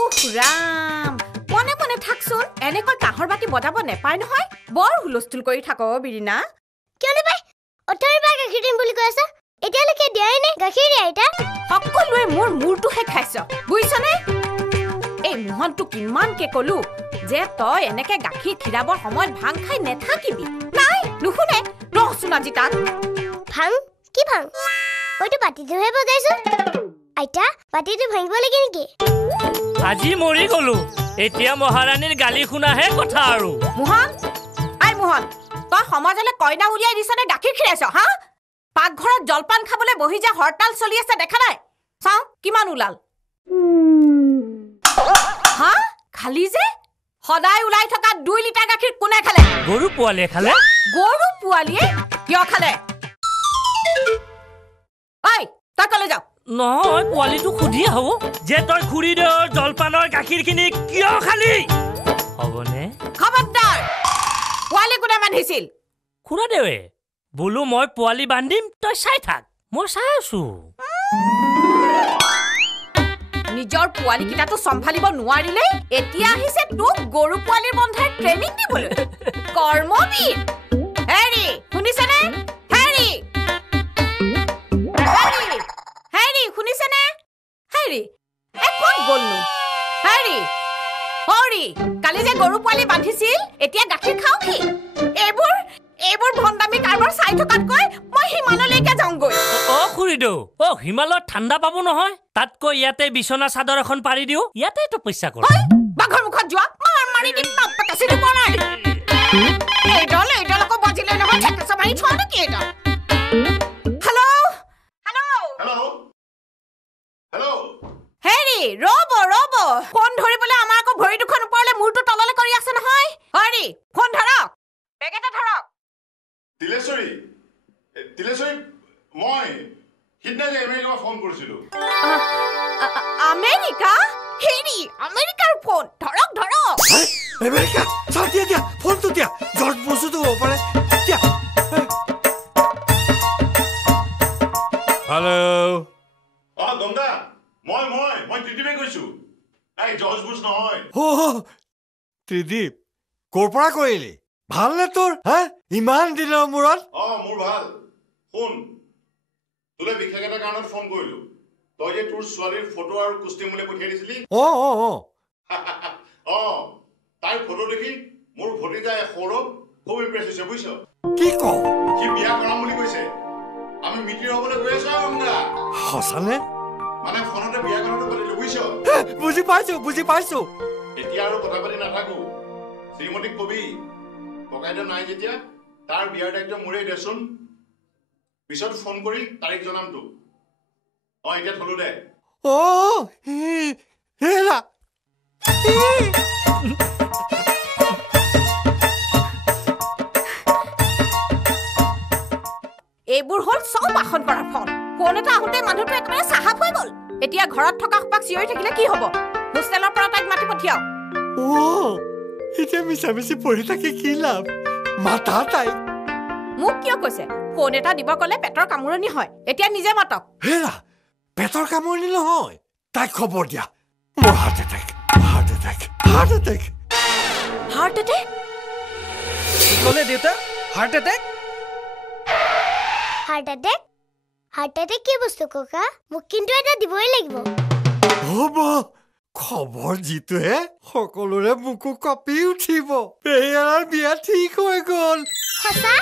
উফ ৰাম মনে মনে থাকচোন এনেকৈ কাহৰ বাতি বজাব নেপায় নহয় বৰ হুলস্থুল কৰি থাক বিৰিনা কিয়নে পাই অথৰিবা গাখীৰ দিম বুলি কৈছা এতিয়ালৈকে দিয়াই নাই গাখীৰ আইতা সকলোৱে মোৰ মূৰটোহে খাইছ বুজিছনে এই মোহনটো কিমানকে কলো যে তই এনেকে গাখীৰ খিৰাবৰ সময়ত ভাং খাই নেথাকিবি নাই নুশুনে ৰহচোন আজি তাত ভাং কি ভাং মইতো বাতিটোহে বজাইছো আইতা বাতিটো ভাঙিব লাগে নেকি আজি মৰি গলো এতিয়া মহাৰাণীৰ গালি শুনাহে কথা আৰু মোহন তই সমাজলৈ কইনা উলিয়াই দিছনে গাখীৰ খিৰাইছ হা পাকঘৰত জলপান খাবলৈ বহি যা হৰতাল চলি আছে দেখা নাই চাওঁ কিমান ওলাল হা খালি যে সদায় ওলাই থকা 2 লিটাৰ গাখীৰ কোনে খালে গৰু পোৱালিয়ে খালে গৰু পোৱালিয়ে কিয় খালে ঐ তই কলে যাও নহয় পোৱালিটো খুধি আহো যে তই খুৰীদেউৰ জলপানৰ গাখীৰখিনি কিয় খালি হ'বনে খবৰদাৰ পোৱালি কোনে বান্ধিছিল খুৰাদেৱে বোলো মই পোৱালি বান্ধিম তই চাই থাক মই চাই আছো নিজৰ পোৱালি কিটাটো সম্ভালিব নোৱাৰিলে এতিয়া আহিছে তোক গৰু পোৱালিৰ বন্ধাৰ ট্ৰেনিং দিবলৈ কৰ্মবীৰ হেৰি শুনিছেনে হেৰি শুনিছেনে হেৰি ক'ত গ'লনো হেৰি হৰি কালি যে গৰু পোৱালি বান্ধিছিল এতিয়া গাখীৰ খাওঁ কি এইবোৰ ভণ্ডামি কাৰবাৰ চাই থকাতকৈ মই হিমালয়লৈকে যাওঁগৈ খুৰীদেউ হিমালয়ত ঠাণ্ডা পাব নহয় তাতকৈ ইয়াতে বিছনা চাদৰ এখন পাৰি দিওঁ ইয়াতে তপস্যা কৰ বাঘৰ মুখত যোৱা মাৰি দিম কাচি দিব নাই এইডাল আকৌ বাজিলে নহয় ঠেকেচা মাৰি থোৱা নেকি এইডাল হেৰি ৰ'ব ফোন ধৰিবলৈ আমাৰ আকৌ ভৰি দুখন ওপৰলৈ মূৰটো তললৈ কৰি আছে নহয় হেৰি ফোন ধৰক বেগেটা ধৰক তিলেশ্বৰী মই সিদিনা যে আমেৰিকাৰ ফোন কৰিছিলো আমেৰিকা হেৰি আমেৰিকাৰ ফোন ধৰক আমেৰিকা চাও দিয়া ফোনটো দিয়া জৰ্জ বুশ্বটো হ'ব পাৰে দিয়া হেল্ল' গংগা মই ত্ৰিদীপে কৈছো নাই জৰ্জ বুছ নহয় ত্ৰিদীপ ক'ৰ পৰা কৰিলি ভালনে তোৰ হা ইমান দিনৰ মূৰত মোৰ ভাল ফোন তোলে বিশেষ এটা কাৰণত ফোন কৰিলো তই যে তোৰ ছোৱালীৰ ফটো আৰু কুস্তি মোলে পঠিয়াই দিছিলি তাইৰ ফটো দেখি মোৰ ভতিজাই সৌৰভ খুব ইম্প্ৰেছ হৈছে বুজিছ কি কওঁ সি বিয়া কৰাম বুলি কৈছে আমি মিটিৰ হ'বলৈ গৈ আছো গংগা সঁচানে মানে ফোনতে বিয়া কৰাটো পাতিলো বুজিছ বুজি পাইছো এতিয়া আৰু কথা পাতি নাথাকো শ্ৰীমতীক কবি ককাইদেউ নাই যেতিয়া তাৰ বিয়াৰ দায়িত্ব মোৰেই দেচোন পিছত ফোন কৰি তাৰিখ জনাম তোক এতিয়া থলো দে এইবোৰ হ'ল চব আসন কৰা ফোন এটা আহোঁতে মানুহটো একেবাৰে চাহাব হৈ গ'ল এতিয়া ঘৰত থকা সোপাক চিঞৰি থাকিলে কি হ'ব হোষ্টেলৰ পৰা তাইক মাতি পঠিয়াও এতিয়া মিছামিছি পঢ়ি থাকি কি লাভ মাতা তাই মোক কিয় কৈছে ফোন এটা দিব ক'লে পেটৰ কামোৰণি হয় এতিয়া নিজে মাতক হেৰা পেটৰ কামোৰণি নহয় তাইক খবৰ দিয়া মোৰ হাৰ্ট এটেক কি ক'লে দেউতা হাৰ্ট এটেক কি বস্তু ককা মোক কিন্তু এটা দিবই লাগিব হ'ব খবৰ যিটোহে সকলোৰে বুকু কঁপি উঠিব পেয়াৰ বিয়া ঠিক হৈ গ'ল সঁচা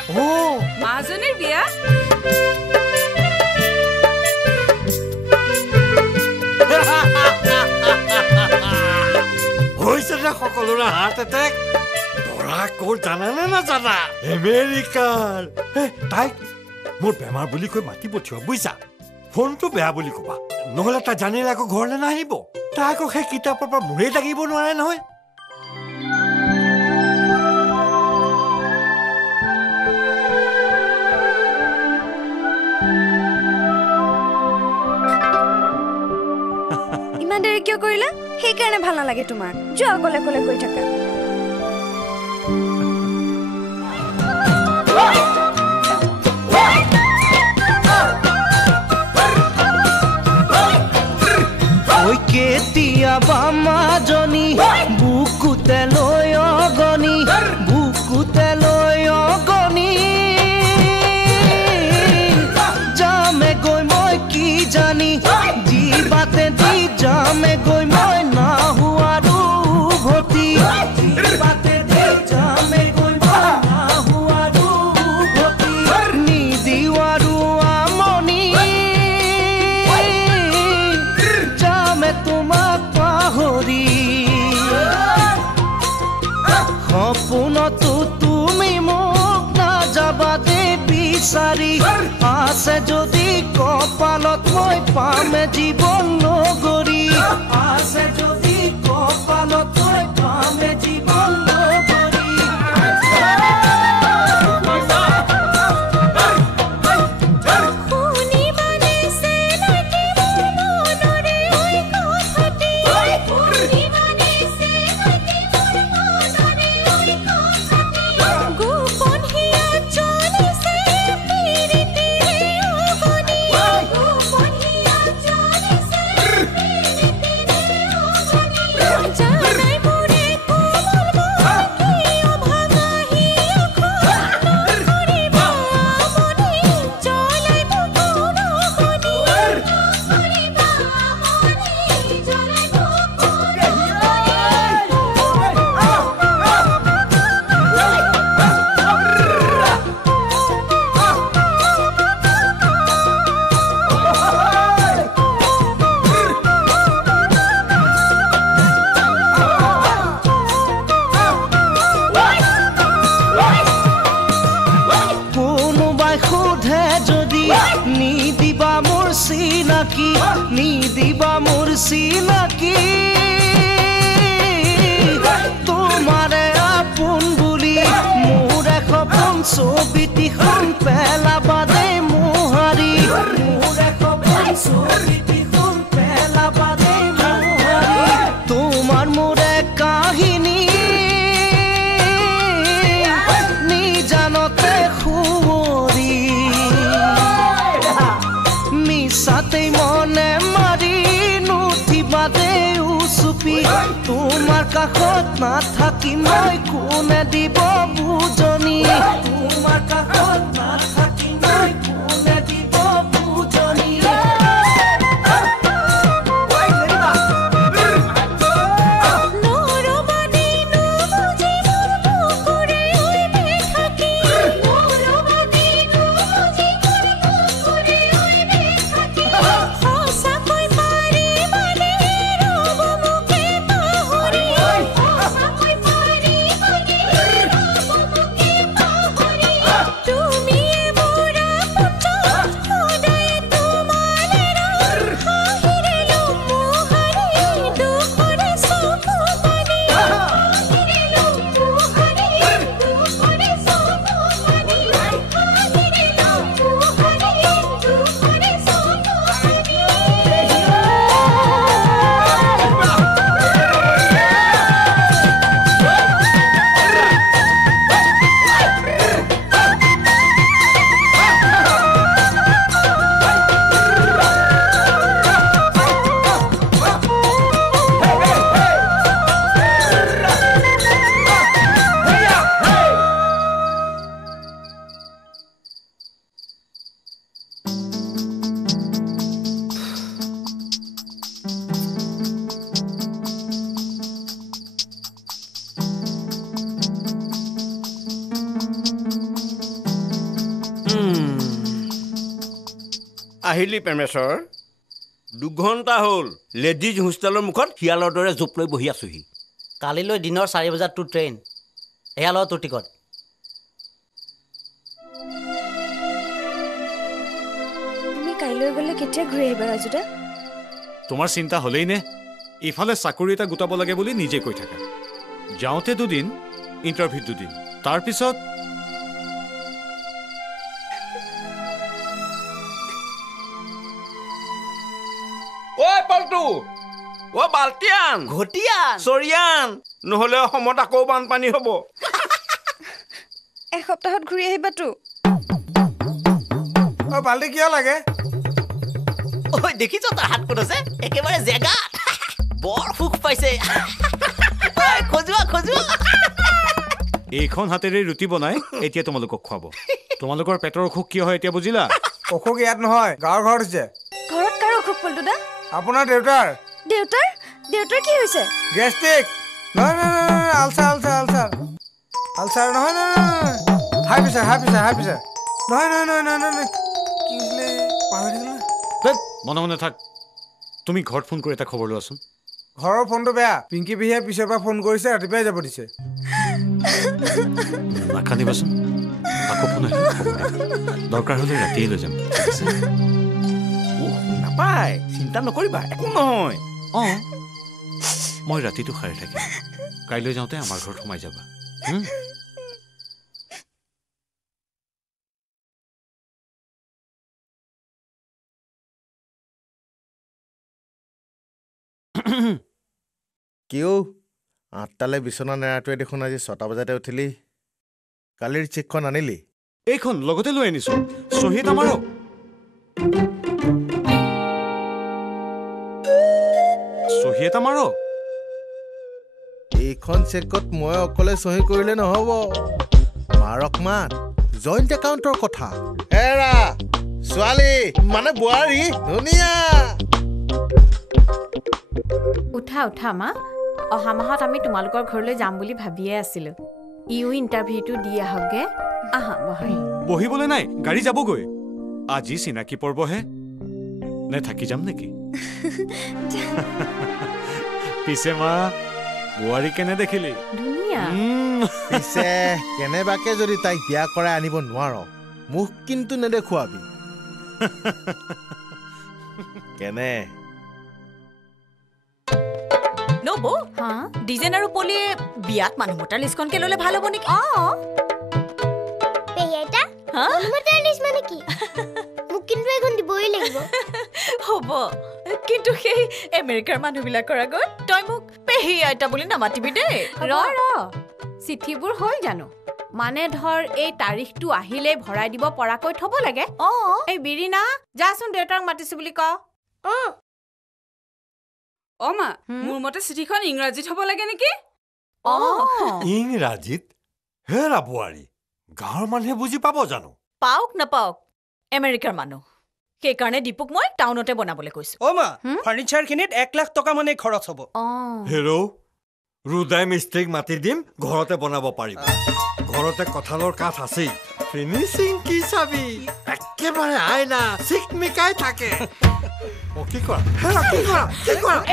মাজনীৰ বিয়া হৈছে যে সকলোৰে হাৰ্ট এটেক ধৰা ক'ত জানানে নাজানা আমেৰিকাৰ তাইক মোৰ বেমাৰ বুলি কৈ মাতি পঠিওৱা বুজিছা ফোনটো বেয়া বুলি ক'বা নহ'লে তাই জানিলে আকৌ ঘৰলৈ নাহিব তাই আকৌ সেই কিতাপৰ পৰা মূৰেই লাগিব নোৱাৰে নহয় ইমান দেৰি কিয় কৰিলা সেইকাৰণে ভাল নালাগে তোমাৰ যোৱা অকলে অকলে কৈ থাকা গৈ কেতিয়াবা মাজনী বুকুতে লৈ অগনি বুকুতে লৈ অগনি যামে গৈ মই কি জানি জীৱাতে দি যামে গৈ মই না হোৱাৰো উভতি জীৱাতে দি যামে গৈ মই না হোৱাৰো উভতি নিদিৱাৰো আমনি যামে তোমাক পাহৰি সপোনতো তুমি মোক নাযাবা দে বিচাৰি আছে যদি কপালত মই পামে জীৱন নগৰী আছে যদি কপালত মই পামে জীৱন নগৰী নিদিবা মোৰ চিনাকি তোমাৰে আপোন বুলি মোৰ সপোন ছবিটিখন পেলাবা দে মোহাৰি মোৰ সপোন ছবিটিখন পেলাবা দে মোহাৰি তোমাৰ মোৰে কাহিনী নিজানতে শুৱৰি মিছাতেই মনে মাৰি নুঠিবা দে উচুপি তোমাৰ কাষত নাথাকি মই কোনে দিব বুজনি তোমাৰ কাষত নাথাকি মই কোনে দিব বুজনি আহিলি পেমেশ্বৰ 2 ঘণ্টা হ'ল লেডিজ হোষ্টেলৰ মুখত শিয়ালৰ দৰে জোপ লৈ বহি আছোহি কালিলৈ দিনৰ 4 বজাত তোৰ ট্ৰেইন এয়া ল তোৰ টিকট তুমি কাইলৈ গ'লে কেতিয়া ঘূৰি আহিবা ৰাজুদা তোমাৰ চিন্তা হ'লেই নে ইফালে চাকৰি এটা গোটাব লাগে বুলি নিজে কৈ থাকা যাওঁতে 2 দিন ইণ্টাৰভিউ 2 দিন তাৰপিছত ঐ পল্টু ও বালটিয়ান ঘটিয়ান চৰিয়ান নহলে অসমত আকৌ বানপানী হ'ব এসপ্তাহত ঘূৰি আহিবাতো ও বালটি কিয় লাগে ঐ দেখিছ তাৰ হাত কোন আছে একেবাৰে জেগা পাইছে খজুৱা এইখন হাতেৰে ৰুটি বনাই এতিয়া তোমালোকক খুৱাব তোমালোকৰ পেটৰ অসুখ কিয় হয় এতিয়া বুজিলা অসুখ ইয়াত নহয় গাঁৱৰ ঘৰত হৈছে ঘৰত কাৰ অসুখ পল্টু দা আপোনাৰ দেউতাৰ দেউতাৰ কি হৈছে গেষ্ট্ৰিক নহয় আলচাৰ নহয় হাই প্ৰেছাৰ নহয় কি বোলে পাহৰি থাকিলে মনে থাক তুমি ঘৰত ফোন কৰি এটা খবৰ লোৱাচোন ঘৰৰ ফোনটো বেয়া পিংকি বিহে পিছৰ পৰা ফোন কৰিছে ৰাতিপুৱাই যাব দিছে নাকান্দিবাচোন আকৌ ফোন আহিলে দৰকাৰ হ'লে ৰাতিয়ে লৈ যাম নাপায় চিন্তা নকৰিবা একো নহয় মই ৰাতিটো সাৰি থাকিম কাইলৈ যাওঁতে আমাৰ ঘৰত সোমাই যাবা কিয় 8টালৈ বিচনা নেৰাটোৱে দেখোন আজি 6টা বজাতে উঠিলি কালিৰ চেকখন আনিলি এইখন লগতে লৈ আনিছো সহিত আমাৰো এইখন চেকত মই অকলে সহি কৰিলে নহ'ব মাৰক মাত জইণ্ট একাউণ্টৰ কথা এৰা ছোৱালী মানে বোৱাৰী ধুনীয়া উঠা মা অহা মাহত আমি তোমালোকৰ ঘৰলৈ যাম বুলি ভাবিয়ে আছিলো ইউ ইণ্টাৰভিউটো দি আহকগে আহা বহিবলৈ নাই গাড়ী যাবগৈ আজি চিনাকি পৰ্বহে নে থাকি যাম নেকি পিছে মা বোৱাৰী কেনে দেখিলি ধুনীয়া পিছে কেনেবাকে যদি তাইক বিয়া কৰাই আনিব নোৱাৰ মুখ কিন্তু নেদেখুৱাবি কেনে নবো ডিজেন আৰু পলিয়ে বিয়াত মানুহ মতাৰ লিষ্টখনকে ল'লে ভাল হ'ব নেকি পেয়াইটা মানুহ মতাৰ লিষ্ট মানে কি মোক কিন্তু এখন দিবই লাগিব হ'ব কিন্তু সেই আমেৰিকাৰ মানুহবিলাকৰ আগত তই মোক পেহী আইতা বুলি নামাতিবি দেই ৰ চিঠিবোৰ হ'ল জানো মানে ধৰ এই তাৰিখটো আহিলে ভৰাই দিব পৰাকৈ থব লাগে এই বিৰিনা যাচোন দেউতাক মাতিছো বুলি ক মা মোৰ মতে চিঠিখন ইংৰাজীত হ'ব লাগে নেকি ইংৰাজীত হেৰা বোৱাৰী গাঁৱৰ মানুহে বুজি পাব জানো পাওক নাপাওক আমেৰিকাৰ মানুহ সেইকাৰণে দীপুক মই টাউনতে বনাবলৈ কৈছো মা ফাৰ্নিচাৰখিনিত 1 লাখ টকা মানে খৰচ হ'ব হেৰো ৰুদাই মিস্ত্ৰীক মাতি দিম ঘৰতে বনাব পাৰিব ঘৰতে কঁঠালৰ কাঠ আছেই ফিনিচিং কি চাবি একেবাৰে আইনা চিকমিকাই থাকে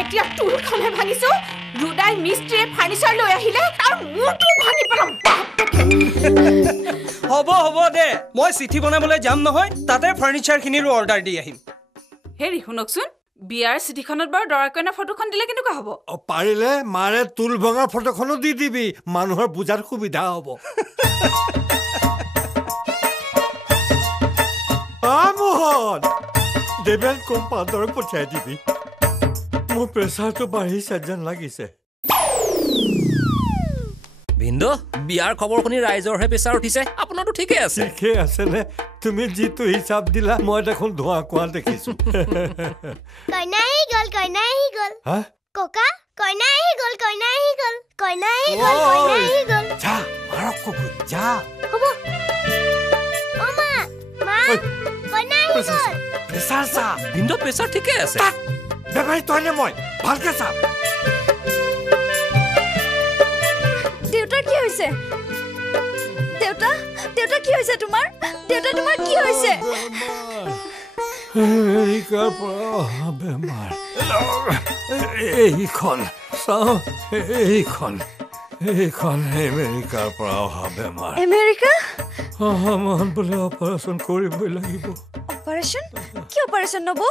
এতিয়া তোৰখনহে ভাঙিছো ৰুদাই মিস্ত্ৰীয়ে ফাৰ্নিচাৰ লৈ আহিলে আৰু মোৰটো ভাঙি পেলাম হ'ব দে মই চিঠি বনাবলৈ যাম নহয় তাতে ফাৰ্নিচাৰখিনিৰো অৰ্ডাৰ দি আহিম হেৰি শুনকচোন বিয়াৰ চিঠিখনত বাৰু দৰা কইনা ফটোখন দিলে কেনেকুৱা হ'ব পাৰিলে মাৰে তুল ভঙা ফটোখনো দি দিবি মানুহৰ বুজাৰ সুবিধা হ'ব মোহন দেবেন কম্পাউণ্ডৰক পঠিয়াই দিবি মোৰ প্ৰেছাৰটো বাঢ়িছে যেন লাগিছে ভিন্দু বিয়াৰ খবৰ শুনি ৰাইজৰহে প্ৰেছাৰ উঠিছে আপোনাৰতো ঠিকে আছে ঠিকে আছে নে তুমি যিটো হিচাপ দিলা মই দেখোন ধোঁৱা কোৱা দেখিছো কইনা আহি গ'ল ককা কইনা আহি গ'ল যা মাৰক কবি যা হ'ব মা কইনা আহি গ'ল প্ৰেছাৰ চা ভিন্দু প্ৰেছাৰ ঠিকে আছে বেমাৰী তই নে মই ভালকে চা দেউতাৰ কি হৈছে দেউতা কি হৈছে তোমাৰ কি হৈছে আমেৰিকাৰ পৰা অহা বেমাৰ এইখন আমেৰিকাৰ পৰা অহা বেমাৰ আমেৰিকা অহা মাহত বোলে অপাৰেশ্যন কৰিবই লাগিব অপাৰেশ্যন কি অপাৰেশ্যন নব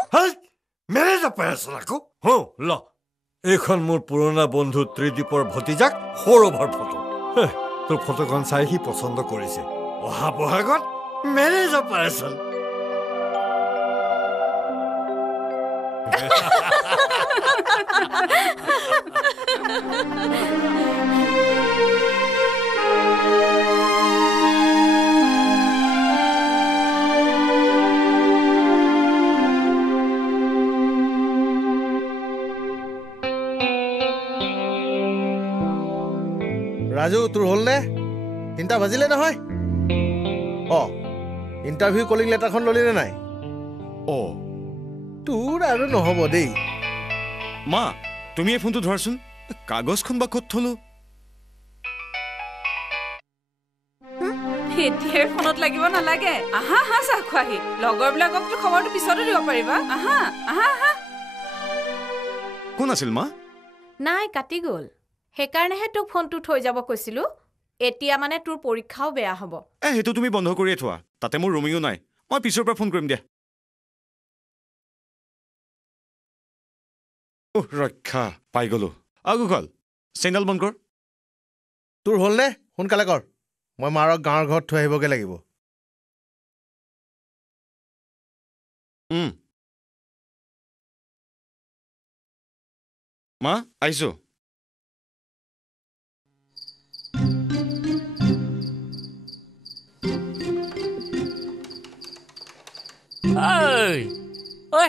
মেৰেজ অপাৰেশ্যন আকৌ ল এইখন মোৰ পুৰণা বন্ধু ত্ৰিদীপৰ ভতিজাক সৌৰভৰ ফটো তোৰ ফটোখন চাই সি পচন্দ কৰিছে অহা বহাগত মেৰেজ অপাৰেশ্যন ৰাজু তোৰ হ'লনে চিন্তা বাজিলে নহয় ইণ্টাৰভিউ কলিং লেটাৰখন ললিনে নাই তোৰ আৰু নহ'ব দেই মা তুমি এই ফোনটো ধৰাচোন কাগজখন বা ক'ত থলো এতিয়াই ফোনত লাগিব নালাগে আহা আহা চাহ খোৱাহি লগৰবিলাককতো খবৰটো পিছতো দিব পাৰিবা আহা আহা আহা কোন আছিল মা নাই কাটি গ'ল সেইকাৰণেহে তোক ফোনটো থৈ যাব কৈছিলো এতিয়া মানে তোৰ পৰীক্ষাও বেয়া হ'ব সেইটো তুমি বন্ধ কৰিয়ে থোৱা তাতে মোৰ ৰুমিঙো নাই মই পিছৰ পৰা ফোন কৰিম দিয়া ৰক্ষা পাই গলো গুগল চেনেল বন্ধ কৰ তোৰ হ'লনে সোনকালে কৰ মই মাৰক গাঁৱৰ ঘৰত থৈ আহিবগে লাগিব মা আহিছো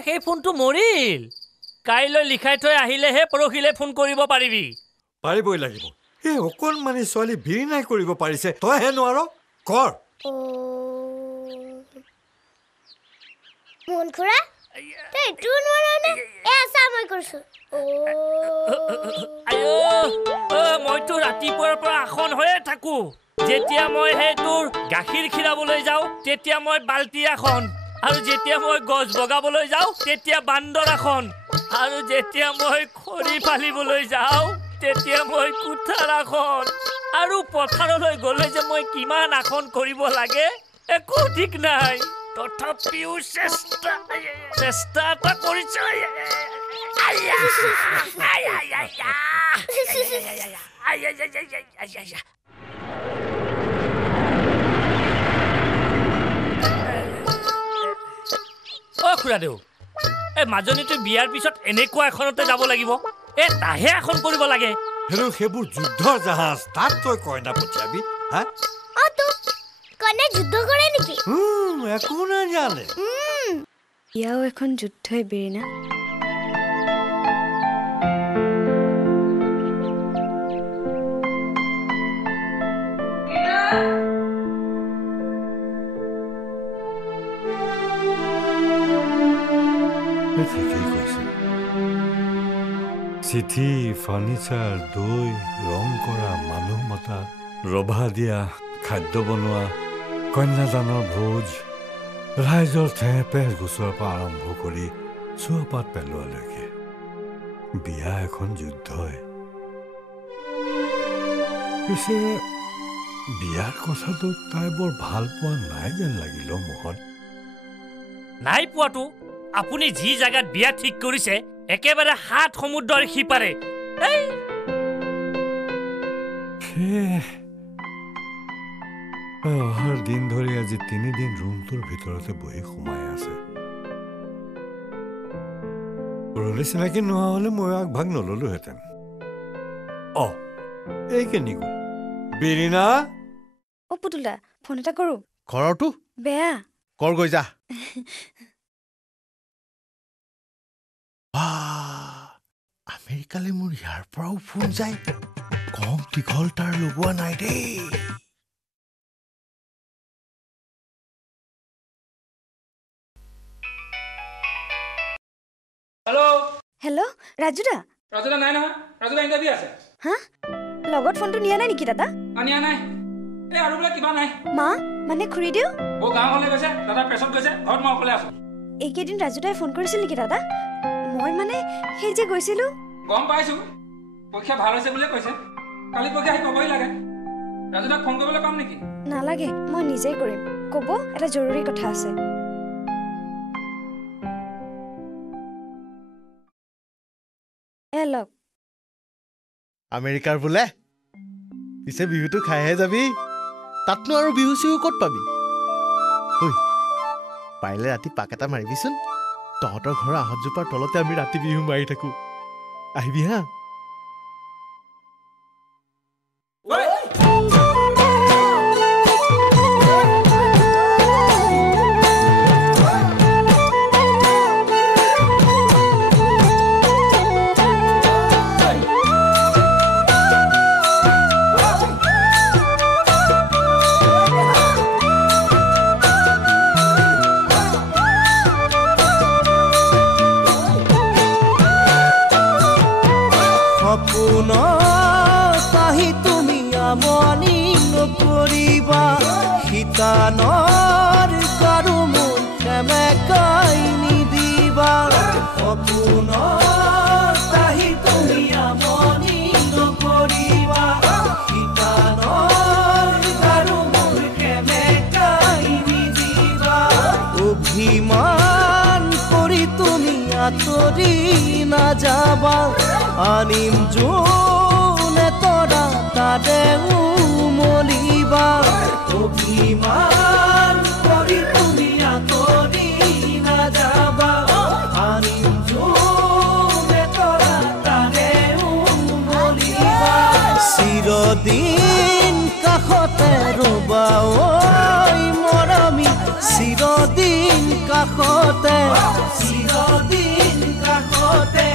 সেই ফোনটো মৰিল কাইলৈ লিখাই থৈ আহিলেহে পৰহিলে ফোন কৰিব পাৰিবি পাৰিবই লাগিব এই অকণমানি ছোৱালী বিৰিনাই কৰিব পাৰিছে তইহে নোৱাৰ কৰ মন খুৰা তই এইটো নোৱাৰনে এছা মই কৰিছো মইতো ৰাতিপুৱাৰ পৰা আসন হৈয়ে থাকো যেতিয়া মই সেই তোৰ গাখীৰ খীৰাবলৈ যাওঁ তেতিয়া মই বাল্টি আসন আৰু যেতিয়া মই গছ বগাবলৈ যাওঁ তেতিয়া বান্দৰ আসন আৰু যেতিয়া মই খৰি ফালিবলৈ যাওঁ তেতিয়া মই কুঠাৰ আসন আৰু পথাৰলৈ গ'লে যে মই কিমান আসন কৰিব লাগে একো ঠিক নাই তথাপিও চেষ্টা এটা কৰিছো খুৰাদেউ এই মাজনীটো বিয়াৰ পিছত এনেকুৱা এখনতে যাব লাগিব তাহে এখন কৰিব লাগে সেইবোৰ যুদ্ধৰ জাহাজ তাত তই কইনা পঠিয়াবি কইনা যুদ্ধ কৰে নেকি একো নাজানে ইয়াও এখন যুদ্ধই বিৰিনা চিঠি ফাৰ্ণিচাৰ দৈ ৰং কৰা মানুহ মতা ৰভা দিয়া খাদ্য বনোৱা কন্যাদানৰ ভোজ ৰাইজৰ থেপেচ গোচৰৰ পৰা আৰম্ভ কৰি চুৱাপাত পেলোৱালৈকে বিয়া এখন যুদ্ধই পিছে বিয়াৰ কথাটো তাই বৰ ভাল পোৱা নাই যেন লাগিল মোহন নাই পোৱাটো আপুনি যি জাগাত বিয়া ঠিক কৰিছে একেবাৰে 7 সমুদ্ৰৰ সিপাৰে অহাৰ দিন ধৰি আজি 3 দিন ৰুমটোৰ ভিতৰতে বহি সোমাই আছে পুৰণি চিনাকি নোহোৱা হলে মই আগভাগ নললোহেঁতেন এইকে নিগো বিৰিনা পুতুলা ফোন এটা কৰো ঘৰটো বেয়া কৰ গৈ যা আমেৰিকালৈ মোৰ ইয়াৰ পৰাও ফোন যায় কম দীঘল তাৰ লগোৱা নাই দেই হেল্ল' ৰাজুদা নাই নহয় ৰাজুদা ইণ্টাৰভিউ আছে লগত ফোনটো নিয়া নাই নেকি দাদা নিয়া নাই আৰু বোলে কিবা নাই মা মানে খুৰি দিও গাঁৱলৈ গৈছে দাদা পেছত গৈছে ঘৰত মই অকলে আছো এইকেইদিন ৰাজুদাই ফোন কৰিছিল নেকি দাদা মই মানে সেই যে গৈছিলো গম পাইছো পৰীক্ষা ভাল হৈছে বুলি কৈছে কালি পৰীক্ষা আহি ক'বই লাগে ৰাজুদাক ফোন কৰিবলৈ পাম নেকি নালাগে মই নিজেই কৰিম ক'ব এটা জৰুৰী কথা আছে লগ আমেৰিকাৰ বোলে পিছে বিহুটো খাইহে যাবি তাতনো আৰু বিহু চিহু ক'ত পাবি পাৰিলে ৰাতি পাক এটা মাৰিবিচোন তহঁতৰ ঘৰৰ আহঁতজোপাৰ তলতে আমি ৰাতি বিহু মাৰি থাকো আহিবি হা শিতানৰ কাৰো মোৰ সেমেকাই নিদিবা সপোনৰ তাহি তুমি আমনি নকৰিবা শিতানৰ কাৰো মোৰ সেমেকাই নিদিবা অভিমান কৰি তুমি আঁতৰি নাযাবা আনিম যোনে তৰা তাতে উমলিবা অভিমান কৰি তুমি আঁতৰি নাযাবা আনিম যোনে তৰা তাতে উমলিবা চিৰদিন কাষতে ৰবা ঐ মৰমী চিৰদিন কাষতে চিৰদিন কাষতে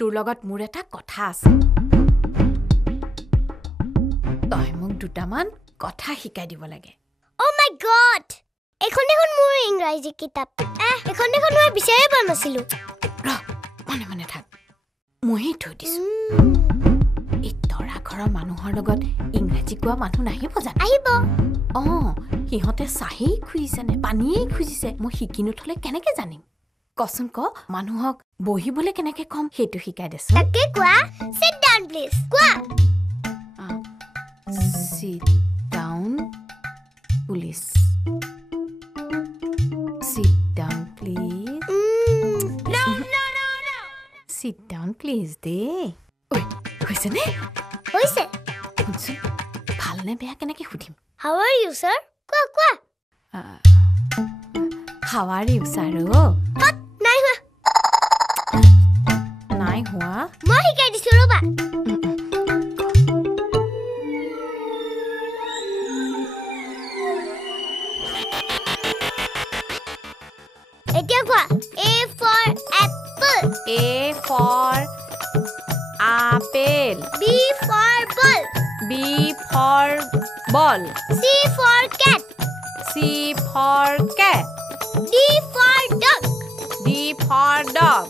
তোৰ লগত মোৰ এটা কথা আছে তই মোক দুটামান কথা শিকাই দিব লাগে ও মাই গড এখন দেখোন মোৰ ইংৰাজী কিতাপ এখন দেখোন মই বিচাৰি পোৱা নাছিলো মনে মনে থাক মই থৈ দিছো এই তৰা ঘৰৰ মানুহৰ লগত ইংৰাজী কোৱা মানুহ নাহিব জানো আহিব সিহঁতে চাহেই খুজিছে নে পানীয়েই খুজিছে মই শিকি নথলে কেনেকে জানিম কচোন ক মানুহক বহিবলৈ কেনেকে কম সেইটো শিকাই দেছো তাকে কোৱা সিট ডাউন প্লিজ কোৱা sit down please sit down please sit down please দে ঐ হৈছে নে হৈছে শুনচোন ভাল নে বেয়া কেনেকে সুধিম হাউ আৰ ইউ স্যাৰ কোৱা কোৱা হাউ আৰ ইউ স্যাৰ নাই হোৱা মই শিকাই দিছো ৰবা এতিয়া কোৱা A for apple A for apple B for ball B for ball C for cat C for cat D D for duck. D for dog.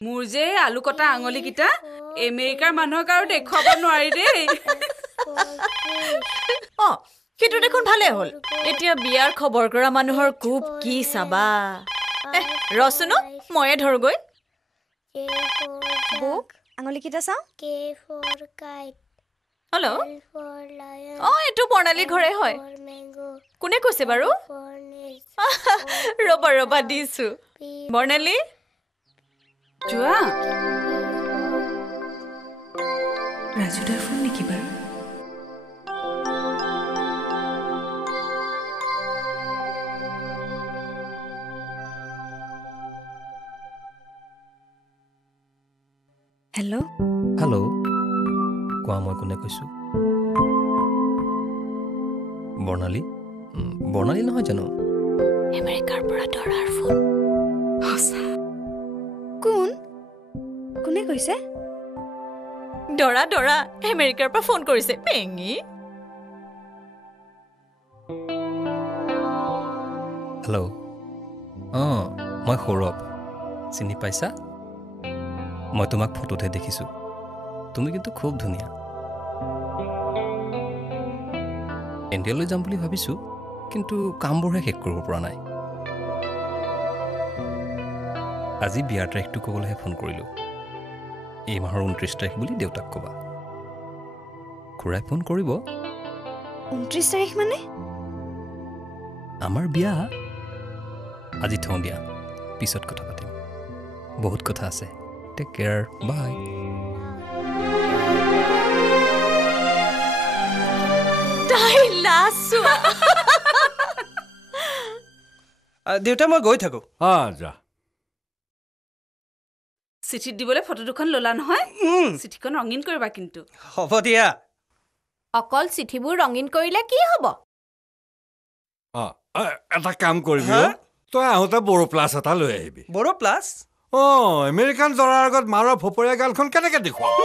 মোৰ যে আলু কটা আঙুলিকেইটা আমেৰিকাৰ মানুহক আৰু দেখুৱাব নোৱাৰি দেই সেইটো দেখোন ভালে হ'ল এতিয়া বিয়াৰ খবৰ কৰা মানুহৰ খুব কি চাবা ৰচনো ময়ে ধৰগৈ বুক আঙুলিকেইটা চাওঁ K for kite. Hello' L for lion. এইটো বৰ্ণালী ঘৰে হয় কোনে কৈছে বাৰু ৰবা দিছো বৰ্ণালী যোৱা ৰাজুদাৰ ফোন নেকি বাৰু হেল্ল' হেল্ল' কোৱা মই কোনে কৈছোঁ বৰ্ণালী বৰ্ণালী নহয় জানো আমেৰিকাৰ পৰা দৰাৰ ফোন সঁচা কোনে কৈছে দৰা আমেৰিকাৰ পৰা ফোন কৰিছে পেঙি হেল্ল' মই সৌৰভ চিনি পাইছা মই তোমাক ফটোতহে দেখিছোঁ তুমি কিন্তু খুব ধুনীয়া ইণ্ডিয়ালৈ যাম বুলি ভাবিছোঁ কিন্তু কামবোৰহে শেষ কৰিব পৰা নাই আজি বিয়াৰ তাৰিখটো ক'বলৈহে ফোন কৰিলোঁ এই মাহৰ 29 তাৰিখ বুলি দেউতাক ক'বা খুৰাই ফোন কৰিব 29 তাৰিখ মানে আমাৰ বিয়া আজি থওঁ দিয়া পিছত কথা পাতিম বহুত কথা আছে টেক কেয়াৰ বাই দেউতা মই গৈ থাকো যা চিঠিত দিবলৈ ফটো দুখন ললা নহয় চিঠিখন ৰঙীন কৰিবা কিন্তু হ'ব দিয়া অকল চিঠিবোৰ ৰঙীন কৰিলে কি হ'ব এটা কাম কৰিবি তই আহোঁতে বড়ো প্লাছ এটা লৈ আহিবি বড়ো প্লাছ আমেৰিকান দৰাৰ আগত মাৰৰ ফপৰীয়া গালখন কেনেকে দেখুৱাব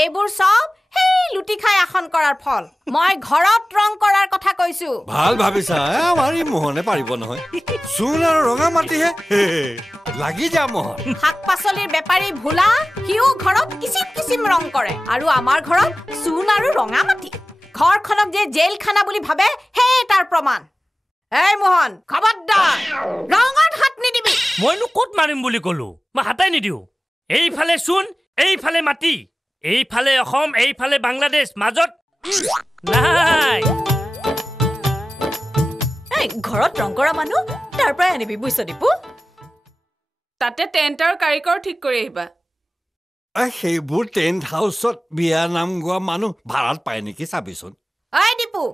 এইবোৰ চব সেই লুটি খাই আসন কৰাৰ ফল মই ঘৰত ৰং কৰাৰ কথা কৈছো ভাল ভাবিছা আমাৰ ই মোহনে পাৰিব নহয় চূণ আৰু ৰঙা মাটিহে লাগি যা মোহন শাক পাচলিৰ বেপাৰী ভোলা সিও ঘৰত কিচিম ৰং কৰে আৰু আমাৰ ঘৰত চূণ আৰু ৰঙা মাটি ঘৰখনক যে জেল খানা বুলি ভাবে সেই তাৰ প্ৰমাণ এই মোহন খবৰদাৰ ৰঙত হাত নিদিবি মইনো ক'ত মাৰিম বুলি ক'লো মই হাতাই নিদিওঁ এইফালে চূণ এইফালে মাটি এইফালে অসম এইফালে বাংলাদেশ মাজত নাই ঘৰত ৰং কৰা মানুহ তাৰ পৰাই আনিবি বুইছ দীপু তাতে টেণ্ট আৰু কাৰিকৰ ঠিক কৰি আহিবা সেইবোৰ টেণ্ট হাউচত বিয়া নাম গোৱা মানুহ ভাড়াত পায় নেকি চাবিচোন ঐ দীপু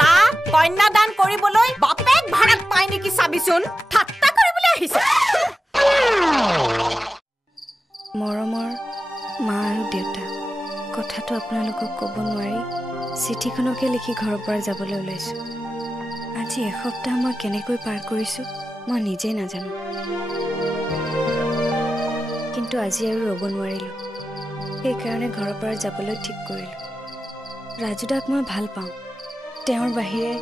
তাক কন্যাদান কৰিবলৈ বাপেক ভাড়াত পায় নেকি চাবিচোন ঠাট্টা কৰিবলৈ আহিছে মৰমৰ মা আৰু দেউতা কথাটো আপোনালোকক ক'ব নোৱাৰি চিঠিখনকে লিখি ঘৰৰ পৰা যাবলৈ ওলাইছোঁ আজি এসপ্তাহ মই কেনেকৈ পাৰ কৰিছোঁ মই নিজেই নাজানো কিন্তু আজি আৰু ৰ'ব নোৱাৰিলোঁ সেইকাৰণে ঘৰৰ পৰা যাবলৈ ঠিক কৰিলোঁ ৰাজুদাক মই ভাল পাওঁ তেওঁৰ বাহিৰে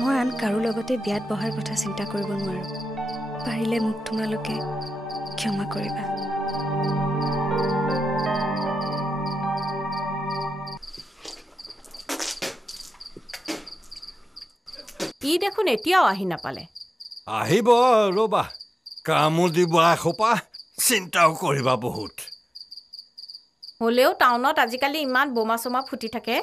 মই আন কাৰো লগতে বিয়াত বহাৰ কথা চিন্তা কৰিব নোৱাৰোঁ পাৰিলে মোক তোমালোকে ক্ষমা কৰিবা ই দেখোন এতিয়াও আহি নাপালে আহিব ৰবা কামো দিব এসোপা চিন্তাও কৰিবা বহুত হ'লেও টাউনত আজিকালি ইমান বোমা চোমা ফুটি থাকে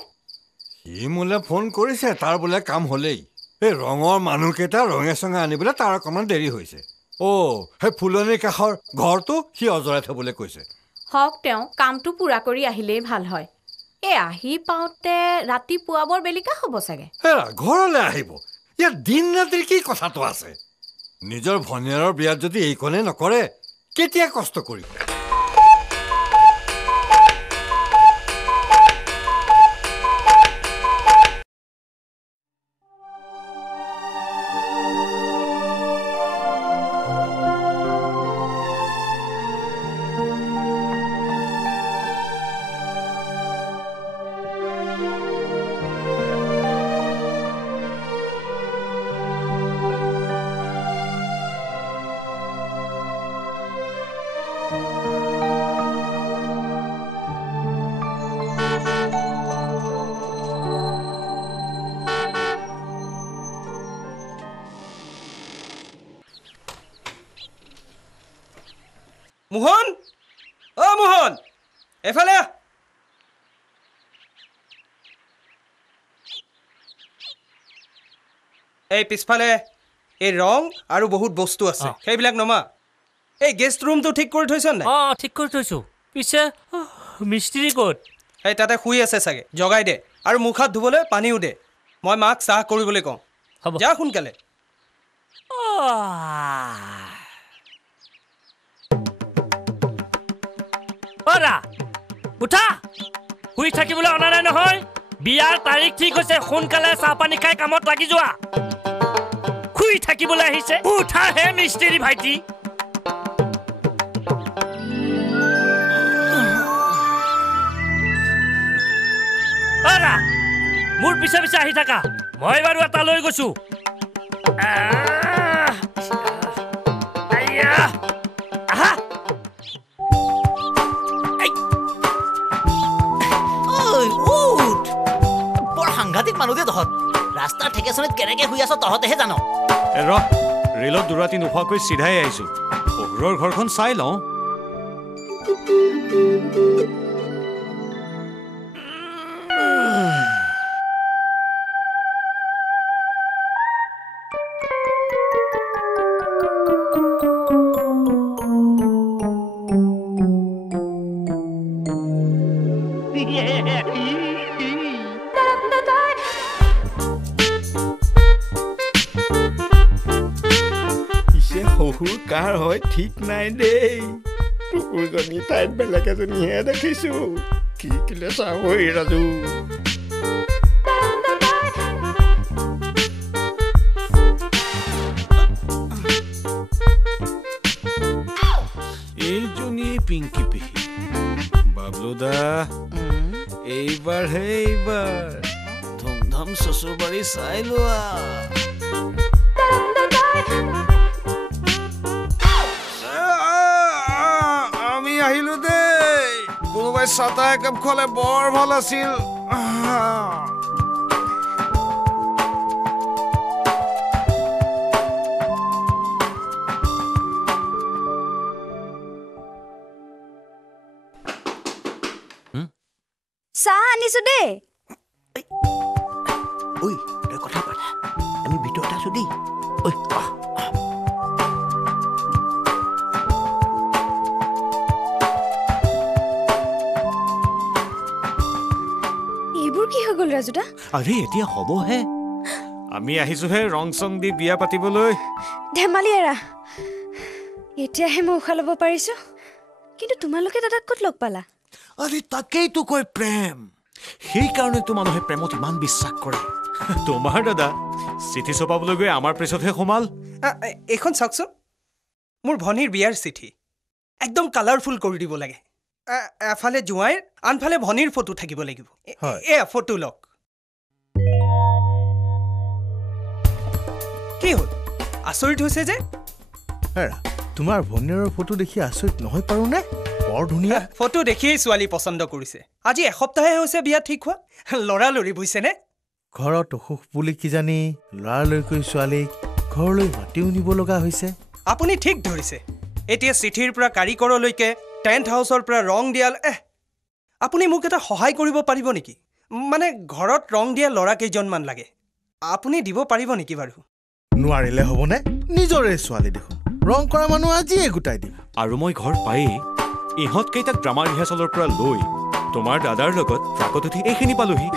সি মোলে ফোন কৰিছে তাৰ বোলে কাম হ'লেই এই ৰঙৰ মানুহকেইটা ৰঙে চঙে আনিবলৈ তাৰ অকণমান দেৰি হৈছে সেই ফুলনিৰ কাষৰ ঘৰটো সি অজৰাই থবলৈ কৈছে হওক তেওঁ কামটো পূৰা কৰি আহিলেই ভাল হয় এই আহি পাওঁতে ৰাতি পুৱাবৰ বেলিকা হ'ব চাগে ঘৰলৈ আহিব ইয়াত দিন ৰাতিৰ কি কথাটো আছে নিজৰ ভনীয়াৰৰ বিয়াত যদি এইকণে নকৰে কেতিয়া কষ্ট কৰিব মোহন অ মোহন এফালে এই পিছফালে এই ৰং আৰু বহুত বস্তু আছে সেইবিলাক নমা এই গেষ্ট ৰুমটো ঠিক কৰি থৈছ নাই ঠিক কৰি থৈছো পিছে মিস্ত্ৰী ক'ত এই তাতে শুই আছে চাগে জগাই দে আৰু মুখ হাত ধুবলৈ পানীও দে মই মাক চাহ কৰিবলৈ কওঁ যা সোনকালে অৰা উঠা শুই থাকিবলৈ অনা নাই নহয় বিয়াৰ তাৰিখ ঠিক হৈছে সোনকালে চাহ পানী খাই কামত লাগি যোৱা শুই থাকিবলৈ আহিছে উঠা হে মিস্ত্ৰী ভাইটি অৰা মোৰ পিছে পিছে আহি থাকা মই বাৰু এটা লৈ গৈছো বৰ সাংঘাতিক মানুহ দে তহঁত ৰাস্তাৰ ঠেকেচনীত কেনেকে শুই আছ তহঁতেহে জান ৰেলত দুৰাতি নোখোৱাকৈ চিধাই আহিছো শহুৰৰ ঘৰখন চাই লওঁ শহুৰ কাৰ হয় ঠিক নাই দেই কুকুৰজনী ঠাইত বেলেগ এজনীহে দেখিছো কি কিলে চাব ৰাজু এইজনী পিংকি পেহী বাবলুদা এইবাৰ ধুমধাম চচুৰবাৰী চাই লোৱা আহিলো দেই কোনোবাই চাটা একাপ খোৱালে বৰ ভাল আছিল চাহ আনিছো দেই ঐ তই কথা পাতা আমি ভিতৰত আছো দেই ঐ কি হৈ গ'ল ৰাজুদা আৰে এতিয়া হ'বহে আমি আহিছোহে ৰং চং দি বিয়া পাতিবলৈ ধেমালি এৰা এতিয়াহে মই উশাহ ল'ব পাৰিছো কিন্তু তোমালোকে দাদাক ক'ত লগ পালা আৰে তাকেইতো কয় প্ৰেম সেইকাৰণেতো মানুহে প্ৰেমত ইমান বিশ্বাস কৰে তোমাৰ দাদা চিঠি ছপাবলৈ গৈ আমাৰ প্ৰেছতহে সোমাল এইখন চাওকচোন মোৰ ভনীৰ বিয়াৰ চিঠি একদম কালাৰফুল কৰি দিব লাগে এফালে জোঁৱাইৰ আনফালে ভনীৰ ফটো থাকিব লাগিব এয়া ফটো লওক কি হ'ল আচৰিত হৈছে যে তোমাৰ ভনীৰৰ ফটো দেখি আচৰিত নহয় পাৰো নে বৰ ধুনীয়া ফটো দেখিয়েই ছোৱালী পচন্দ কৰিছে আজি এসপ্তাহে হৈছে বিয়া ঠিক হোৱা লৰালৰি বুজিছেনে ঘৰত অসুখ বুলি কি জানি লৰালৰিকৈ ছোৱালীক ঘৰলৈ মাতিও নিব লগা হৈছে আপুনি ঠিক ধৰিছে এতিয়া চিঠিৰ পৰা কাৰিকৰলৈকে টেণ্ট হাউচৰ পৰা ৰং দিয়াল আপুনি মোক এটা সহায় কৰিব পাৰিব নেকি মানে ঘৰত ৰং দিয়া ল'ৰা কেইজনমান লাগে আপুনি দিব পাৰিব নেকি বাৰু নোৱাৰিলে হ'বনে নিজৰে ছোৱালী দেখোন ৰং কৰা মানুহ আজিয়ে গোটাই দিম আৰু মই ঘৰ পায়েই ইহঁত কেইটাক ড্ৰামা ৰিহাৰ্চলৰ পৰা লৈ তোমাৰ দাদাৰ লগত ট্ৰাকত উঠি এইখিনি পালোহি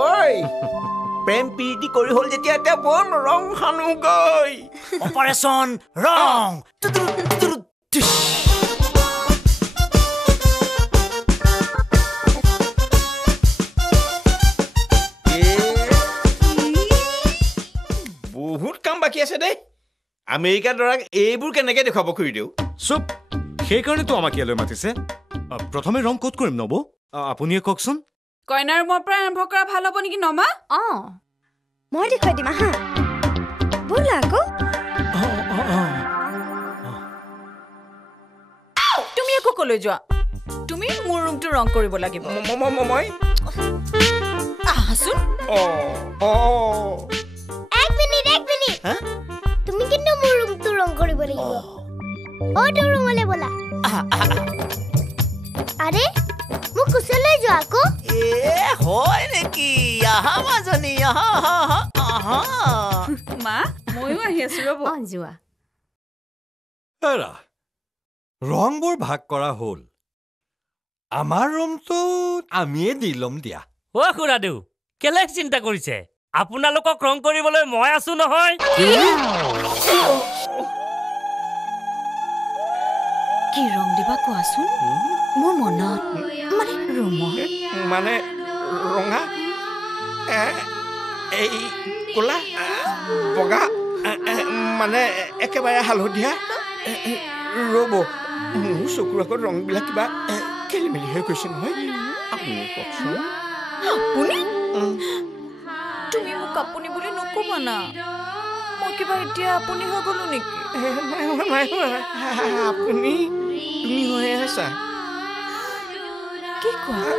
ঐ প্ৰেম প্ৰীতি কৰি হ'ল যেতিয়া এতিয়া বল ৰং সানো গৈ অপাৰেশ্যন ৰং বহুত কাম বাকী আছে দেই আমেৰিকাৰ দৰাক এইবোৰ কেনেকে দেখুৱাব খুৰি দিওঁ চুপ সেইকাৰণেতো আমাক ইয়ালৈ মাতিছে প্ৰথমে ৰং ক'ত কৰিম নব আপুনিয়ে কওকচোন কইনাৰ ৰুমৰ পৰা আৰম্ভ কৰা ভাল হ'ব নেকি নমা মই দেখুৱাই দিম আহা ব'লা আকৌ তুমি একো কলৈ যোৱা তুমি মোৰ ৰুমটো ৰং কৰিব লাগিব মই আহাচোন এক মিনিট ও তোৰ ৰুমলৈ বলা আৰে মোক কুচলৈ যোৱা আকৌ হয় নেকি আহা মাজনী আহা মা ময়ো আহি আছো ৰ'ব যোৱা এৰা ৰংবোৰ ভাগ কৰা হ'ল আমাৰ ৰুমটো আমিয়ে দি ল'ম দিয়া অ' খুৰাদেউ কেলে চিন্তা কৰিছে আপোনালোকক ৰং কৰিবলৈ মই আছো নহয় কি ৰং দিবা কোৱাচোন মোৰ মনত মানে ৰুমত মানে ৰঙা এই ক'লা বগা মানে একেবাৰে হালধীয়া ৰ'ব মোৰ চকুৰ আগত ৰংবিলাক কিবা খেলি মেলি হৈ গৈছে নহয় আপুনি কওকচোন আপুনি তুমি মোক আপুনি বুলি নকবা না মই কিবা এতিয়া আপুনি হৈ গলো নেকি আপুনি তুমি হৈ আছা কি কোৱা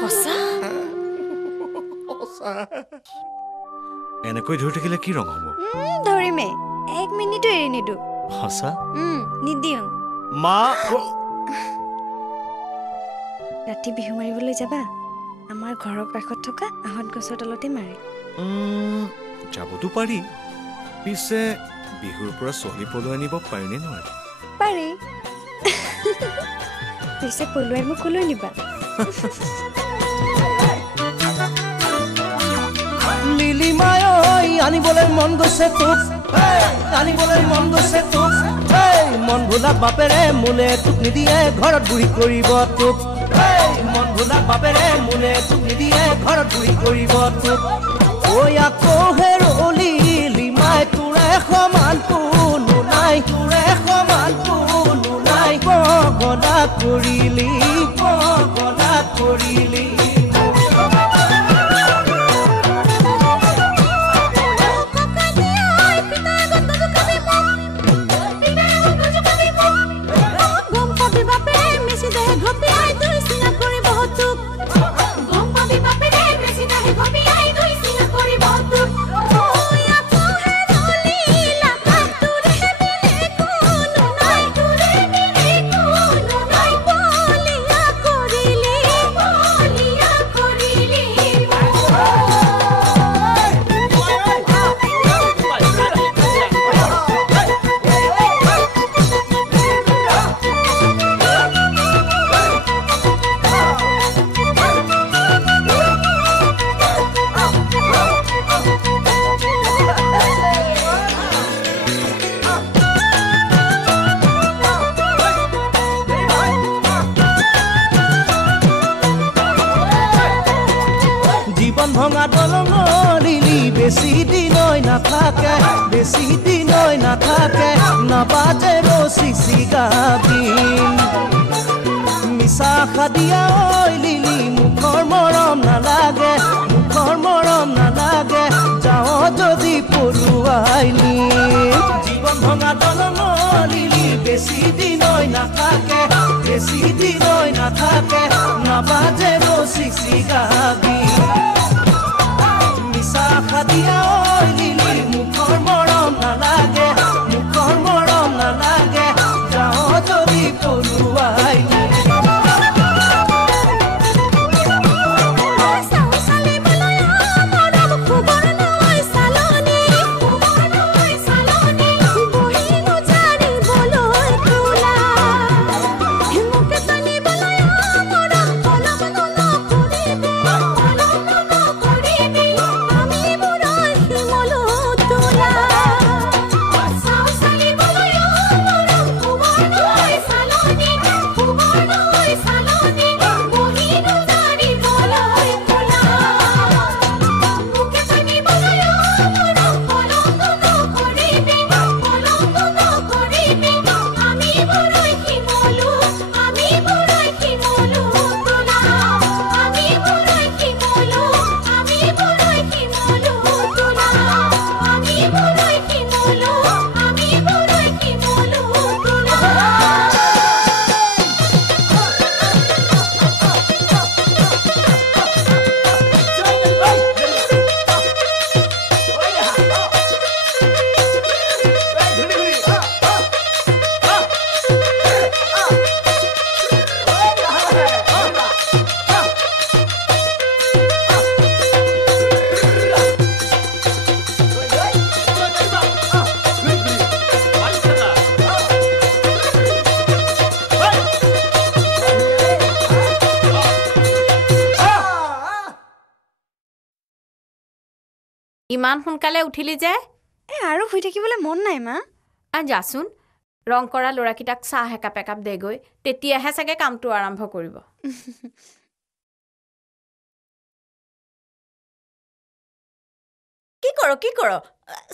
সঁচা এনেকৈ ধৰি থাকিলে কি ৰং হ'ব ধৰিমে 1 মিনিটো এৰি নিদো সঁচা নিদিওঁ মা ৰাতি বিহু মাৰিবলৈ যাবা আমাৰ ঘৰৰ কাষত থকা আহত গছৰ তলতে মাৰে যাবতো পাৰি পিছে বিহুৰ পৰা ছোৱালী পলুৱাই নিব পাৰিনে নোৱাৰে পাৰি পিছে পলুৱাই মোক কলৈ নিবা লিলিমাই আনিবলৈ মন গৈছে তোক আনিবলৈ মন গৈছে তোক মন ভোলা বাপেৰে মোলে তোক নিদিয়ে ঘৰত বুঢ়ী কৰিব তোক মন ভোলা বাপেৰে মোলে তোক নিদিয়ে ঘৰত বুঢ়ী কৰিব তোক ঐ আকৌ হেৰলি লিমাই তোৰে সমান কোনো নাই তোৰে সমান কোনো নাই পগলা কৰিলি ভঙা দলঙ লিলি বেছি দিন নাথাকে বেছি দিন নাথাকে নাবাজে ৰচি গাবিন মিছা খাদিয়া ঐ লিলি মুখৰ মৰম নালাগে যাওঁ যদি পৰুৱাই নি জীৱন ভঙা দলঙ লিলি বেছি দিন নাথাকে নাবাজে ৰচি গাবিন মিছা খাদিয়া ঐ লিলি মুখৰ মৰম নালাগে যাওঁ যদি পৰুৱাই ইমান সোনকালে উঠিলি যে আৰু শুই থাকিবলৈ মন নাই মা যাচোন ৰং কৰা ল'ৰাকেইটাক চাহ একাপ দেগৈ তেতিয়াহে চাগে কামটো আৰম্ভ কৰিব কি কৰ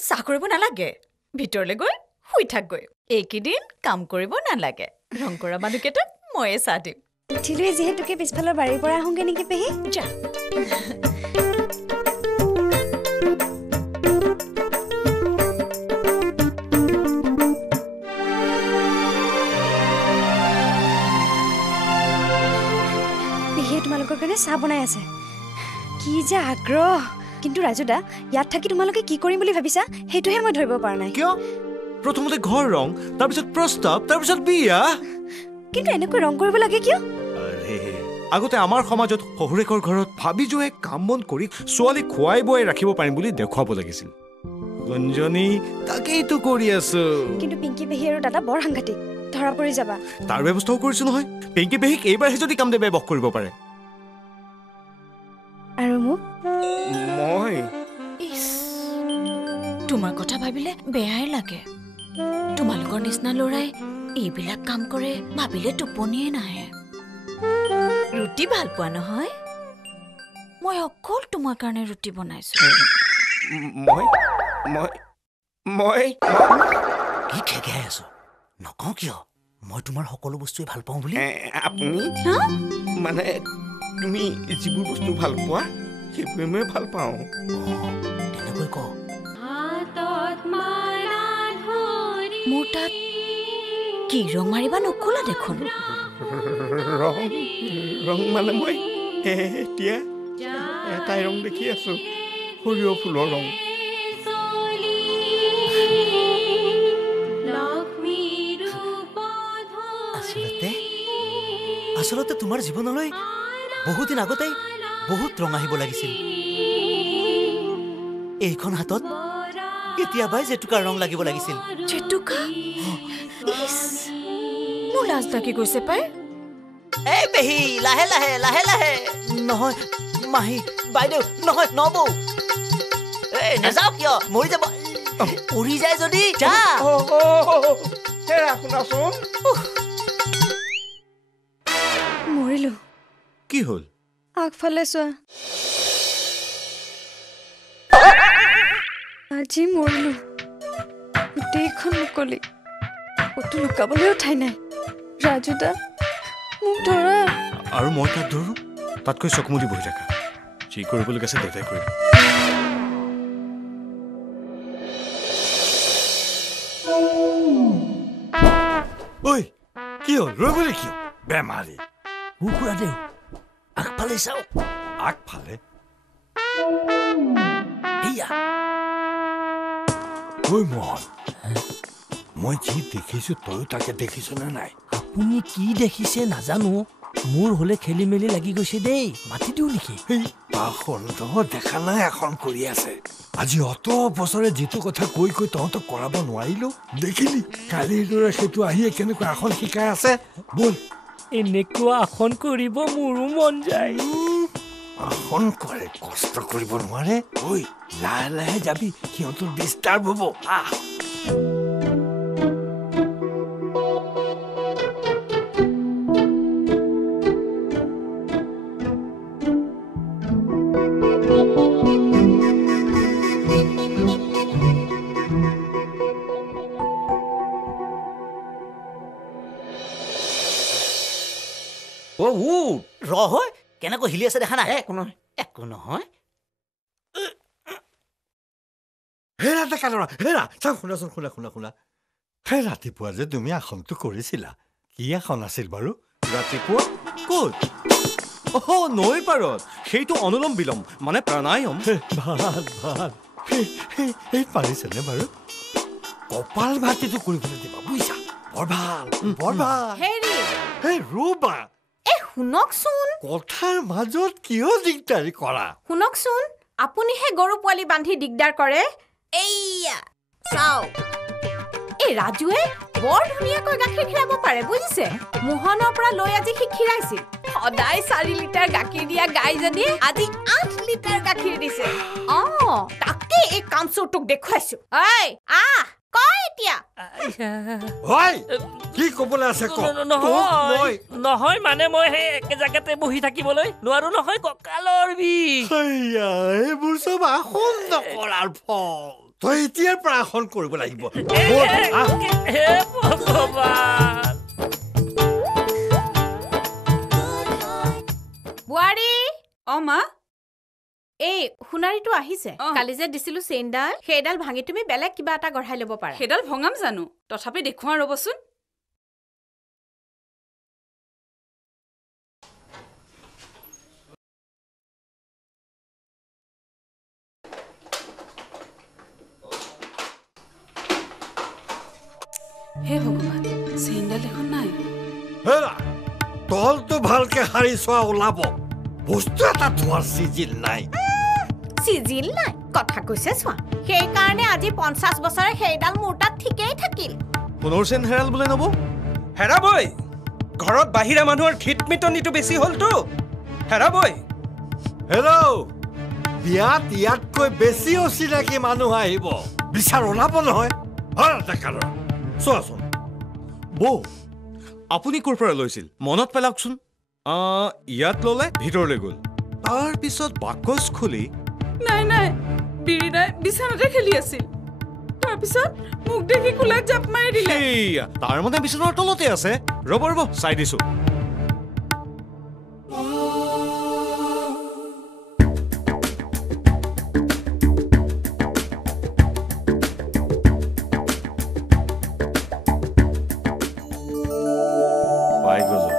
চাহ কৰিব নালাগে ভিতৰলৈ গৈ শুই থাকগৈ এইকেইদিন কাম কৰিব নালাগে ৰং কৰা মানুহকেইটাক ময়ে চাহ দিম উঠিলোৱে যিহেতুকে পিছফালৰ বাৰীৰ পৰা আহোঁগে নেকি পেহী যা পেহীয়ে তোমালোকৰ কাৰণে চাহ বনাই আছে কি যে আগ্ৰহ কিন্তু ৰাজুদা ইয়াত থাকি তোমালোকে কি কৰিম বুলি ভাবিছা সেইটোহে মই ধৰিব পৰা নাই কিয় প্ৰথমতে ঘৰ ৰং তাৰপিছত প্ৰস্তাৱ তাৰপিছত বিয়া কিন্তু এনেকৈ ৰং কৰিব লাগে কিয় আগতে আমাৰ সমাজত শহুৰেকৰ ঘৰত ভাবি যোৱাই কাম বন কৰি ছোৱালী খুৱাই বোৱাই ৰাখিব পাৰিম বুলি দেখুৱাব লাগিছিল গুঞ্জনী তাকেইতো কৰি আছো কিন্তু পিংকি পেহী আৰু দাদা বৰ সাংঘাতিক ধৰা পৰি যাবা তাৰ ব্যৱস্থাও কৰিছো নহয় পিংকি পেহীক এইবাৰহে যদি কাম দেৱে বস কৰিব পাৰে আৰু মোক মই তোমাৰ কথা ভাবিলে বেয়াই লাগে তোমালোকৰ নিচিনা ল'ৰাই এইবিলাক কাম কৰে ভাবিলে টোপনিয়ে নাহে ৰুটি ভাল পোৱা নহয় মই অকল তোমাৰ কাৰণে ৰুটি বনাইছো মই কি খেগাই আছো নকওঁ কিয় মই তোমাৰ সকলো বস্তুৱে ভাল পাওঁ বুলি আপুনি মানে তুমি যিবোৰ বস্তু ভাল পোৱা সেইবোৰে মই ভাল পাওঁ তেনেকৈ ক মোৰ তাত কি ৰং মাৰিবা নকলা দেখোন ৰং মানে মই এতিয়া এটাই ৰং দেখি আছো সৰিয়হ ফুলৰ ৰং আচলতে তোমাৰ জীৱনলৈ বহুত দিন আগতেই বহুত ৰং আহিব লাগিছিল এইখন হাতত কেতিয়াবাই জেতুকাৰ ৰং লাগিব লাগিছিল জেতুকা মোৰ লাজ লাগি গৈছে পাই এই পেহী লাহে লাহে লাহে লাহে নহয় মাহী বাইদেউ নহয় নবৌ এই নাযাও কিয় মৰি যাব উৰি যায় যদি যা শুনাচোন মৰিলো কি হ'ল আগফালে চোৱা আজি মৰিলো গোটেইখন মুকলি ক'তো লুকাবলৈও ঠাই নাই ৰাজুদা মোক ধৰা আৰু মই তাত ধৰো তাতকৈ চকুমুদি বহি থাকা যি কৰিবলগীয়া আছে দেউতাই কৰিব ঐ কি হ'ল ৰ'বলৈ কিয় বেমাৰী কুকুৰা দেউ আগফালে চাওঁ আগফালে এয়া ঐ মোহন মই যি দেখিছো তয়ো তাকে দেখিছ নে নাই আপুনি কি দেখিছে নাজানো মোৰ হলে খেলি মেলি লাগি গৈছে দেই মাতি দিওঁ নেকি দেখা নাই এখন কৰি আছে আজি অত বছৰে যিটো কথা কৈ কৈ তহঁতক কৰাব নোৱাৰিলো দেখিলি কালিৰ দৰে সেইটো আহিয়ে কেনেকুৱা আসন শিকাই আছে বল এনেকুৱা আসন কৰিব মোৰো মন যায় আসন কৰে কষ্ট কৰিব নোৱাৰে ঐ লাহে লাহে যাবি সিহঁতৰ ডিষ্টাৰ্ব হ'ব আহ হয় কেনেকৈ হিলি আছে দেখা নাই একো নহয় হেৰা ডেকা ল'ৰা হেৰা চাওঁ শুনাচোন শুনা হে ৰাতিপুৱা যে তুমি আসনটো কৰিছিলা কি আসন আছিল বাৰু ৰাতিপুৱা ক'ত নৈৰ পাৰত সেইটো অনুলম বিলম মানে প্ৰাণায়াম ভাল এই পাৰিছেনে বাৰু কপাল ভাতিটো কৰিবলৈ দিবা বুজিছা বৰ ভাল হেৰি ৰবা শুনকচোন কথাৰ মাজত কিয় দিগদাৰি কৰা শুনকচোন আপুনিহে গৰু পোৱালি বান্ধি দিগদাৰ কৰে এইয়া চাও এই ৰাজুৱে বৰ ধুনীয়াকৈ গাখীৰ খীৰাব পাৰে বুজিছে মোহনৰ পৰা লৈ আজি সি খীৰাইছিল সদায় 4 লিটাৰ গাখীৰ দিয়া গাইজনীয়ে আজি 8 লিটাৰ গাখীৰ দিছে তাকে আজি এই কামচুৰটোক দেখুৱাইছো ঐ আহ কয় এতিয়া হয় কি ক'বলৈ আছে নহয় মানে মই সেই একে জেগাতে বহি থাকিবলৈ নোৱাৰো নহয় কঁকালৰ বিষ এইবোৰ চব আসন নকৰাৰ ফল তই এতিয়াৰ পৰা আসন কৰিব লাগিব হে ভগৱান বোৱাৰী মা এই সোণাৰীটো আহিছে কালি যে দিছিলো চেইনডাল সেইডাল ভাঙি তুমি বেলেগ কিবা এটা গঢ়াই ল'ব পাৰা সেইডাল ভঙাম জানো তথাপি দেখুৱা ৰ'বচোন হে ভগৱান চেইনডাল এখন নাই তলটো ভালকে সাৰি চোৱা ওলাব বস্তু এটা থোৱাৰ চিজিল নাই চিজিল নাই কথা কৈছে চোৱা সেইকাৰণে আজি 50 বছৰে সেইডাল মোৰ তাত ঠিকেই থাকিল পুনৰ চেন হেৰাল বোলে নব হেৰাবই ঘৰত বাহিৰা মানুহৰ খিটমিটনিটো বেছি হ'লতো হেৰাবই হেল্ল' বিয়াত ইয়াতকৈ বেছি অচিনাকি মানুহ আহিব বিচাৰ ওলাব নহয় চোৱাচোন বৌ আপুনি ক'ৰ পৰা লৈছিল মনত পেলাওকচোন ইয়াত ল'লে ভিতৰলৈ গ'ল তাৰ পিছত বাকচ খুলি নাই বিৰি নাই বিছনাতে খেলি আছিল তাৰপিছত মোক দেখি কোলাত জাপ মাৰি দিলে তাৰ মানে বিছনাৰ তলতে আছে ৰ'ব চাই দিছো পাই গ'লো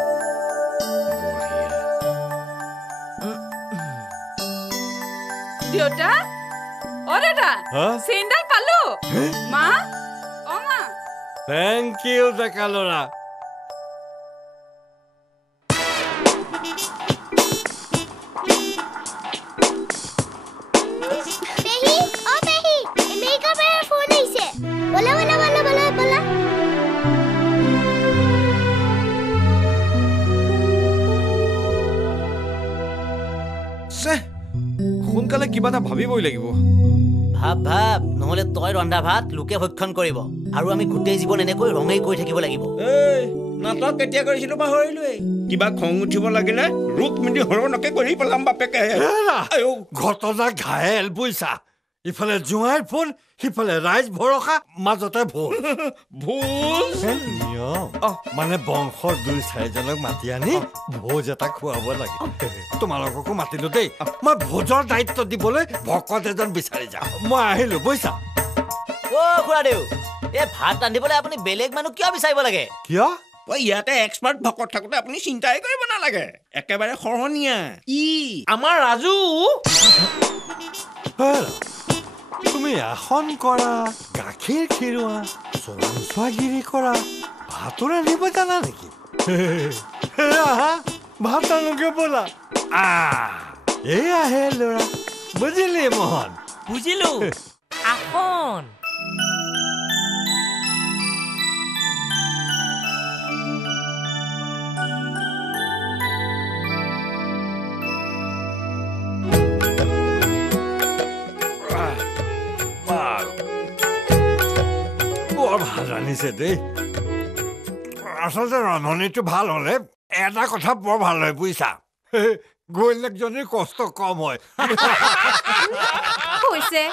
দেউতা দাদা চেইনডাল পালো মা মা থেংক ইউ ডেকা ল'ৰা সোনকালে কিবা এটা ভাবিবই লাগিব ভাব নহলে তই ৰন্ধা ভাত লোকে ভক্ষণ কৰিব আৰু আমি গোটেই জীৱন এনেকৈ ৰঙেই কৰি থাকিব লাগিব নাটক কেতিয়া কৰিছিলো পাহৰিলোৱে কিবা খং উঠিব লাগিলে ৰুক্মিণী হৰণকে কৰি পেলাম বাপেকে ঘটনা ঘায়েল বুইছা ইফালে জোঁৱাইৰ ফোন সিফালে ৰাইজ ভৰসা মাজতে ভুল মানে বংশৰ 2-4জনক মাতি আনি ভোজ এটা খুৱাব লাগে তোমালোককো মাতিলো দেই মই ভোজৰ দায়িত্ব দিবলৈ ভকত এজন বিচাৰি যাম মই আহিলো বুইছা খুৰাদেউ এই ভাত ৰান্ধিবলৈ আপুনি বেলেগ মানুহ কিয় বিচাৰিব লাগে কিয় ইয়াতে এক্সপাৰ্ট ভকত থাকোতে আপুনি চিন্তাই কৰিব নালাগে একেবাৰে সহনীয়া আমাৰ ৰাজু তুমি আসন কৰা গাখীৰ খিৰোৱা চোৱাগিৰি কৰা ভাতো ৰান্ধিব জানা নেকি ভাত ৰান্ধোগে ব'লা এই আহে ল'ৰা বুজিলি মোহন বুজিলো আসন ভাল ৰান্ধিছে দেই আচলতে ৰান্ধনিটো ভাল হলে এটা কথা বৰ ভাল হয় বুজিছা গৈলেকজনীৰ কষ্ট কম হয় হৈছে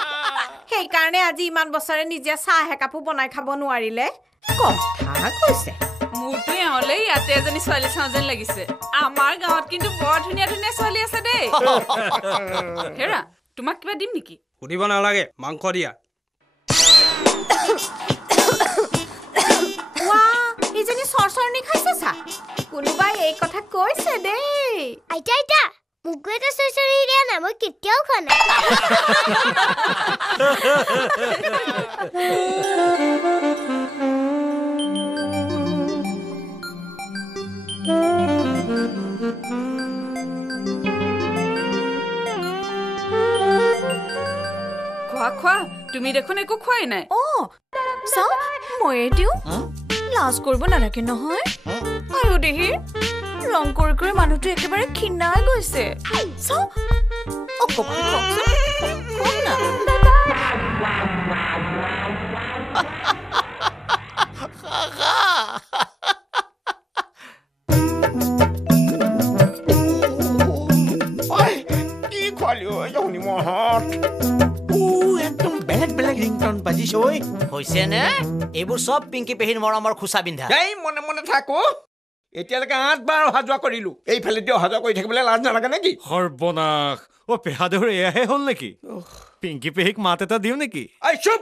সেইকাৰণে আজি ইমান বছৰে নিজে চাহ একাপো বনাই খাব নোৱাৰিলে কথা কৈছে মোৰতো এওঁলে ইয়াতে এজনী ছোৱালী চাওঁ যেন লাগিছে আমাৰ গাঁৱত কিন্তু বৰ ধুনীয়া ধুনীয়া ছোৱালী আছে দেই হেৰা তোমাক কিবা দিম নেকি সুধিব নালাগে মাংস দিয়া ইজনী চৰচৰণি খাইছে চা কোনোবাই এই কথা কৈছে দেই আইতা মোক এটা চৰচৰণি দিয়া না মই কেতিয়াও খোৱা নাই খোৱা তুমি দেখোন একো খোৱাই নাই চাও ময়ে দিওঁ লাজ কৰিব নালাগে নহয় আৰু দেহি ৰং কৰি কৰি মানুহটো একেবাৰে ক্ষীণাই গৈছে চাও অকমান কি খোৱালি জনি মহত একদম বেলেগ বেলেগ ৰিংটন বাজিছে ঐ হৈছে নে এইবোৰ চব পিংকি পেহীৰ মৰমৰ খুচা বিন্ধা এই মনে মনে থাকো এতিয়ালৈকে 8 বাৰ অহা যোৱা কৰিলো এইফালে দি অহা যোৱা কৰি থাকিবলৈ লাজ নালাগে নেকি সৰ্বনাশ পেহাদেউৰ এয়াহে হ'ল নেকি পিংকি পেহীক মাত এটা দিওঁ নেকি চুপ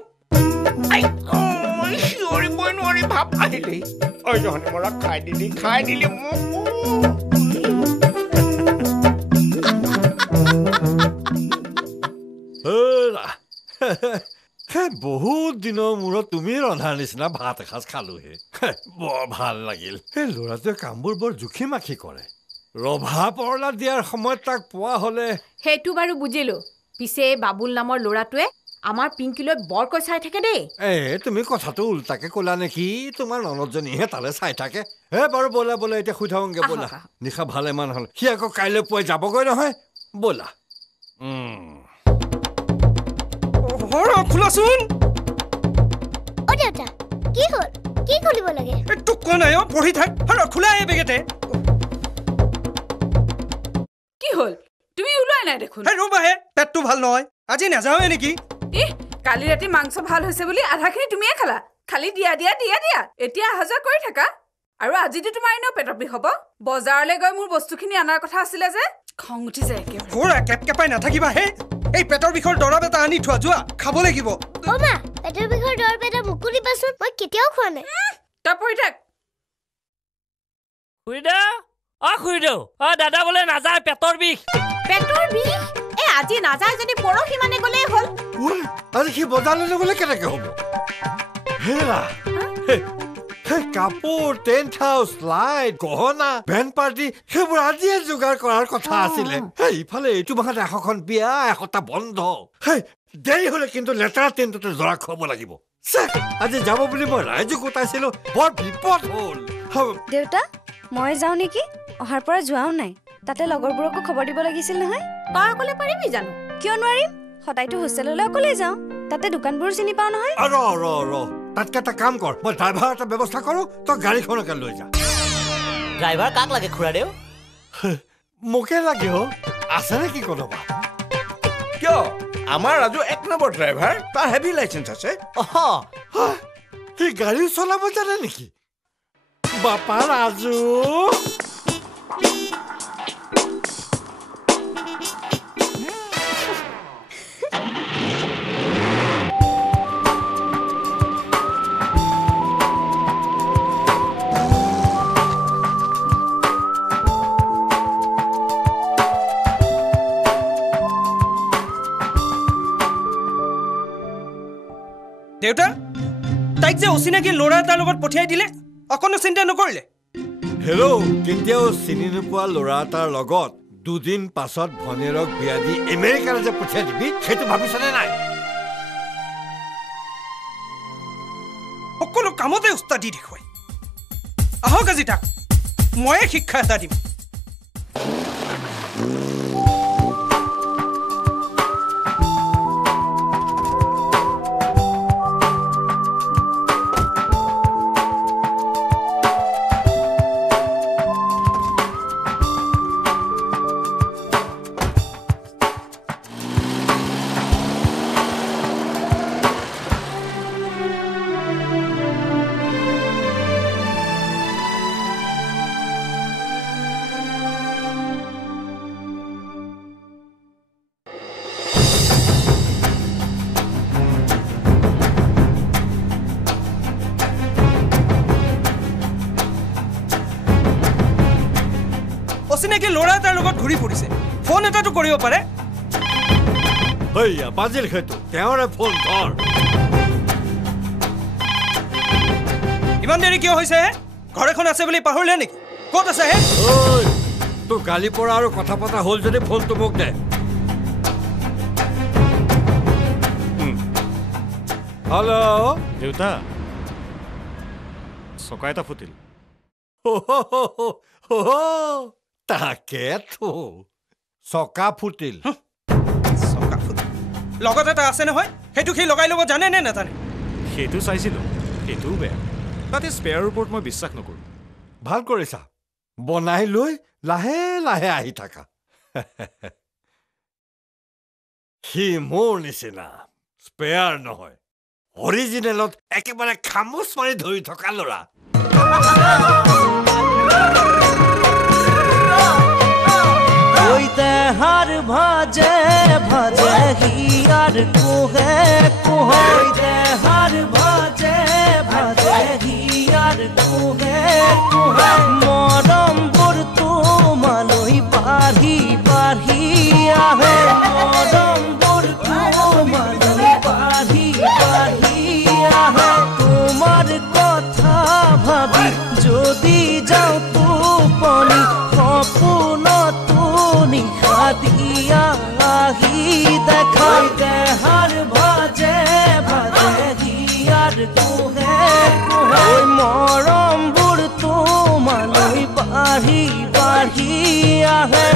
চিঞৰিবই নোৱাৰি ভাৱ আহিলেই ঐ জহনি মৰা খাই দিলি মোক বহুত দিনৰ মূৰত তুমি ৰন্ধাৰ নিচিনা ভাত এসাঁজ খালোহে বৰ ভাল লাগিল এই ল'ৰাটোৱে কামবোৰ বৰ জুখি মাখি কৰে ৰভা পৰলা দিয়াৰ সময়ত তাক পোৱা হলে সেইটো বাৰু বুজিলো পিছে বাবুল নামৰ ল'ৰাটোৱে আমাৰ পিংকিলৈ বৰকৈ চাই থাকে দেই তুমি কথাটো উল্টাকে ক'লা নেকি তোমাৰ ননদজনীহে তালে চাই থাকে বাৰু ব'লা ব'লা এতিয়া শুই থাকোঁগে ব'লা নিশা ভালেমান হ'ল সি আকৌ কাইলৈ পুৱাই যাবগৈ নহয় ব'লা খোলাচোন দেউতা কি হ'ল কি খুলিব লাগে তোক কোৱা নাই পঢ়ি থাক খোলা এই বেগেতে কি হ'ল তুমি ওলাই নাই দেখোন ৰ'বাহে পেটটো ভাল নহয় আজি নাযাওঁৱে নেকি কালি ৰাতি মাংস ভাল হৈছে বুলি আধাখিনি তুমিয়ে খালা খালি দিয়া এতিয়া অহা যোৱা কৰি থাকা আৰু আজিতো তোমাৰ এনেও পেটৰ বিষ হ'ব বজাৰলৈ গৈ মোৰ বস্তুখিনি অনাৰ কথা আছিলে যে খং উঠিছে একেবাৰে কেপকেপাই নাথাকিবা হে এই পেটৰ বিষৰ দৰৱ এটা আনি থোৱা যোৱা খাব লাগিব মা পেটৰ বিষৰ দৰৱ এটা মোকো দিবাচোন মই কেতিয়াও খোৱা নাই তই পঢ়ি থাক খুৰীদেউ দাদা বোলে নাযায় পেটৰ বিষ আজি নাযায় যদি পৰহি মানে গ'লেই হ'ল আজি সি বজাৰলৈ নগ'লে কেনেকে হ'ব হেৰা কাপোৰ টেণ্ট হাউচ লাইট গহনা বেণ্ড পাৰ্টি সেইবোৰ আজিয়ে যোগাৰ কৰাৰ কথা আছিলে ইফালে এইটো মাহত 100খন বিয়া 100টা বন্ধ দেৰি হলে কিন্তু লেতেৰা টেণ্টতে জৰা খুৱাব লাগিব আজি যাব বুলি মই ৰাইজক গোটাইছিলো বৰ বিপদ হ'ল দেউতা মই যাওঁ নেকি অহাৰ পৰা যোৱাও নাই তাতে লগৰবোৰকো খবৰ দিব লাগিছিল নহয় তই অকলে পাৰিবি জানো কিয় নোৱাৰিম সদায়তো হোষ্টেললৈ অকলে যাওঁ তাতে দোকানবোৰ চিনি পাওঁ নহয় তাতকে এটা কাম কৰ মই ড্ৰাইভাৰ এটা ব্যৱস্থা কৰো তই গাড়ীখনকে লৈ যা ড্ৰাইভাৰ কাক লাগে খুৰাদেউ মোকে লাগে আছে নেকি কোনোবা কিয় আমাৰ ৰাজু 1 নম্বৰ ড্ৰাইভাৰ তাৰ হেভি লাইচেন্স আছে সি গাড়ী চলাব জানে নেকি বাপা ৰাজু দেউতা তাইক যে অচিনাকি ল'ৰা এটাৰ লগত পঠিয়াই দিলে অকণো চিন্তা নকৰিলে কেতিয়াও চিনি নোপোৱা ল'ৰা এটাৰ লগত 2 দিন পাছত ভনীয়েৰক বিয়া দি আমেৰিকালৈ যে পঠিয়াই দিবি সেইটো ভাবিছনে নাই সকলো কামতে উস্তাদি দেখুৱাই আহক আজি তাক ময়ে শিক্ষা এটা দিম অচিনাকি ল'ৰা এটাৰ লগত ঘূৰি ফুৰিছে ফোন এটাটো কৰিব পাৰে বাজিল সেইটো তেওঁৰে ফোন ধৰ ইমান দেৰি কিয় হৈছে ঘৰ এখন আছে বুলি পাহৰিলে নেকি ক'ত আছে হে তোৰ গালি পৰা আৰু কথা পতা হ'ল যদি ফোনটো মোক দে হেল্ল' দেউতা চকা এটা ফুটিল তাকেতো চকা ফুটিল লগত এটা আছে নহয় সেইটো সি লগাই ল'ব জানে নে নাজানে সেইটো চাইছিলোঁ সেইটোও বেয়া তাতে স্পেয়াৰৰ ওপৰত মই বিশ্বাস নকৰোঁ ভাল কৰিছা বনাই লৈ লাহে লাহে আহি থাকা সি মোৰ নিচিনা স্পেয়াৰ নহয় অৰিজিনেলত একেবাৰে খামোচ মাৰি ধৰি থকা ল'ৰা हर भाजे भाजे हियार कोहे कोहे हर भाजे भाजे हियार कोहे कोहे मरम बुर तुमालई बाढ़ी बाढ़ी आहे मरम बुर तुमालई बाढ़ी बाढ़ी आहे तुम्हार कथा भाबी जदि जाओ तुपनी सपन दिया आही देखाई दे हर भाजे भाजे हियार कोहे कोहे मरम बुर तुमालई बाढ़ी बाढ़ी आहे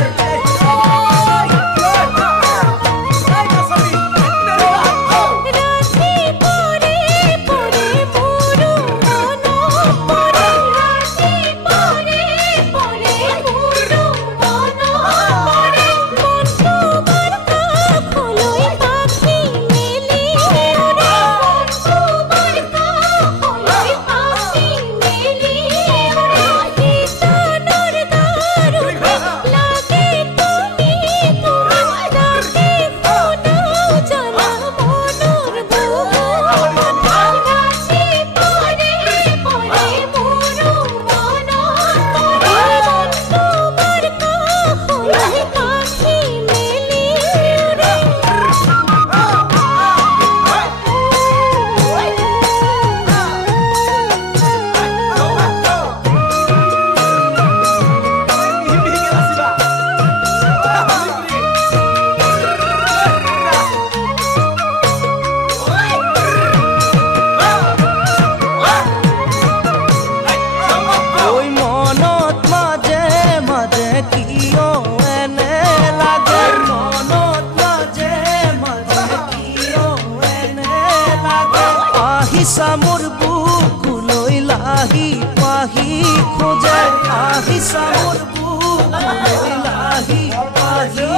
सामुर बुकुलई लाही पाही खोजे आही सामुर बुकुलई लाही पाही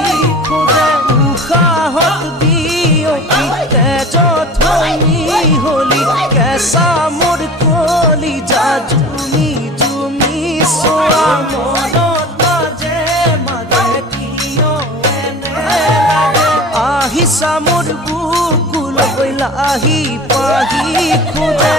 खोजे उखाहत दियो तेज थई होली कैसा मोर कोली जा जुमी जुमी सोआ मनत माजे माजे कियो एने आही सामुर बुकुलई लाही पाही खुदे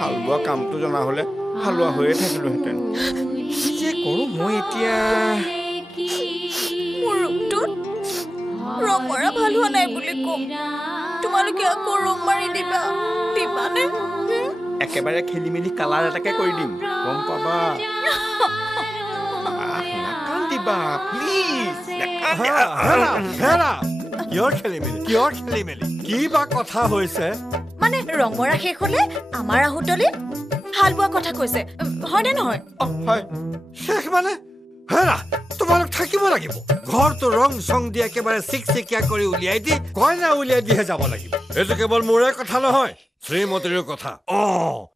হালুৱা কামটো জনা হলে হালুৱা হৈয়ে থাকিলোহেঁতেন কি যে কৰোঁ মই এতিয়া মোৰ ৰুমটোত ৰং মৰা ভাল হোৱা নাই বুলি কম তোমালোকে আকৌ ৰং মাৰি দিবানে একেবাৰে খেলি মেলি কালাৰ এটাকে কৰি দিম গম পাবা নাকান্দিবা প্লিজ কিয় খেলি মেলি কি বা কথা হৈছে মানে ৰং মৰা শেষ হলে আমাৰ আহুতলি হাল বোৱা কথা কৈছে হয়নে নহয় হয় শেষ মানে হেৰা তোমালোক থাকিব লাগিব ঘৰটো ৰং চং দি একেবাৰে চিকচিকিয়া কৰি উলিয়াই দি কইনা উলিয়াই দিহে যাব লাগিব এইটো কেৱল মোৰে কথা নহয় শ্ৰীমতীৰ কথা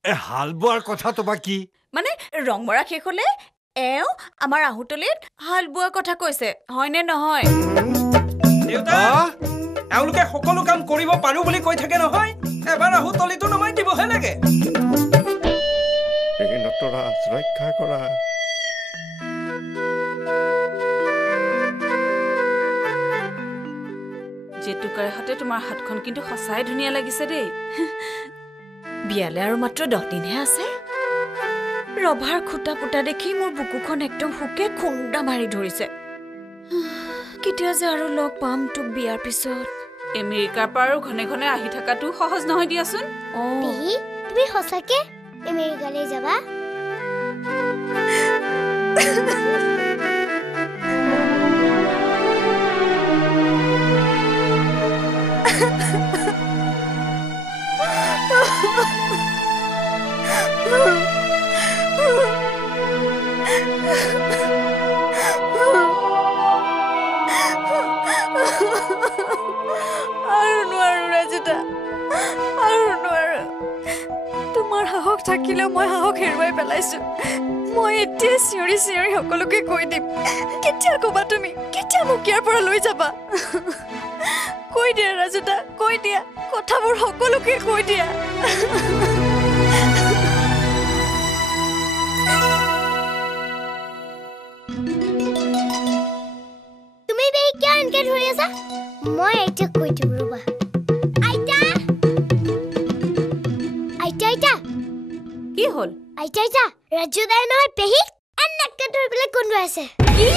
এই হাল বোৱাৰ কথাটো বা কি মানে ৰং মৰা শেষ হলে এওঁ আমাৰ আহুতলিত হাল বোৱা কথা কৈছে হয়নে নহয় দেউতা এওঁলোকে সকলো কাম কৰিব পাৰো বুলি কৈ থাকে নহয় এবাৰ আহু তলিটো নমাই দিবহে লাগে এই নটৰাজ ৰক্ষা কৰা জেতুকাৰে হাতে তোমাৰ হাতখন কিন্তু সঁচাই ধুনীয়া লাগিছে দেই বিয়ালে আৰু মাত্ৰ 10 দিনহে আছে ৰভাৰ খুটা পুটা দেখি মোৰ বুকুখন একদম হুকে খুন্দা মাৰি ধৰিছে কেতিয়া যে আৰু লগ পাম তোক বিয়াৰ পিছত আমেৰিকাৰ পৰা আৰু ঘনে ঘনে আহি থকাটো সহজ নহয় দিয়াচোন পেহী তুমি সঁচাকে আমেৰিকালৈ যাবা তোমাৰ সাহস থাকিলেও মই সাহস হেৰুৱাই পেলাইছো মই এতিয়া চিঞৰি চিঞৰি সকলোকে কৈ দিম কেতিয়া ক'বা তুমি কেতিয়া মোক ইয়াৰ পৰা লৈ যাবা কৈ দিয়া ৰাজুদা কৈ দিয়া কথাবোৰ সকলোকে কৈ দিয়া তুমি বেই কিয় এনেকে ধৰি আছা মই আইতাক কৈ দিম ৰবা আইতা আইতা আইতা কি হ'ল আইতা আইতা ৰাজুদাই নহয় পেহী এনেকে ধৰি পেলাই কোনটো আছে কি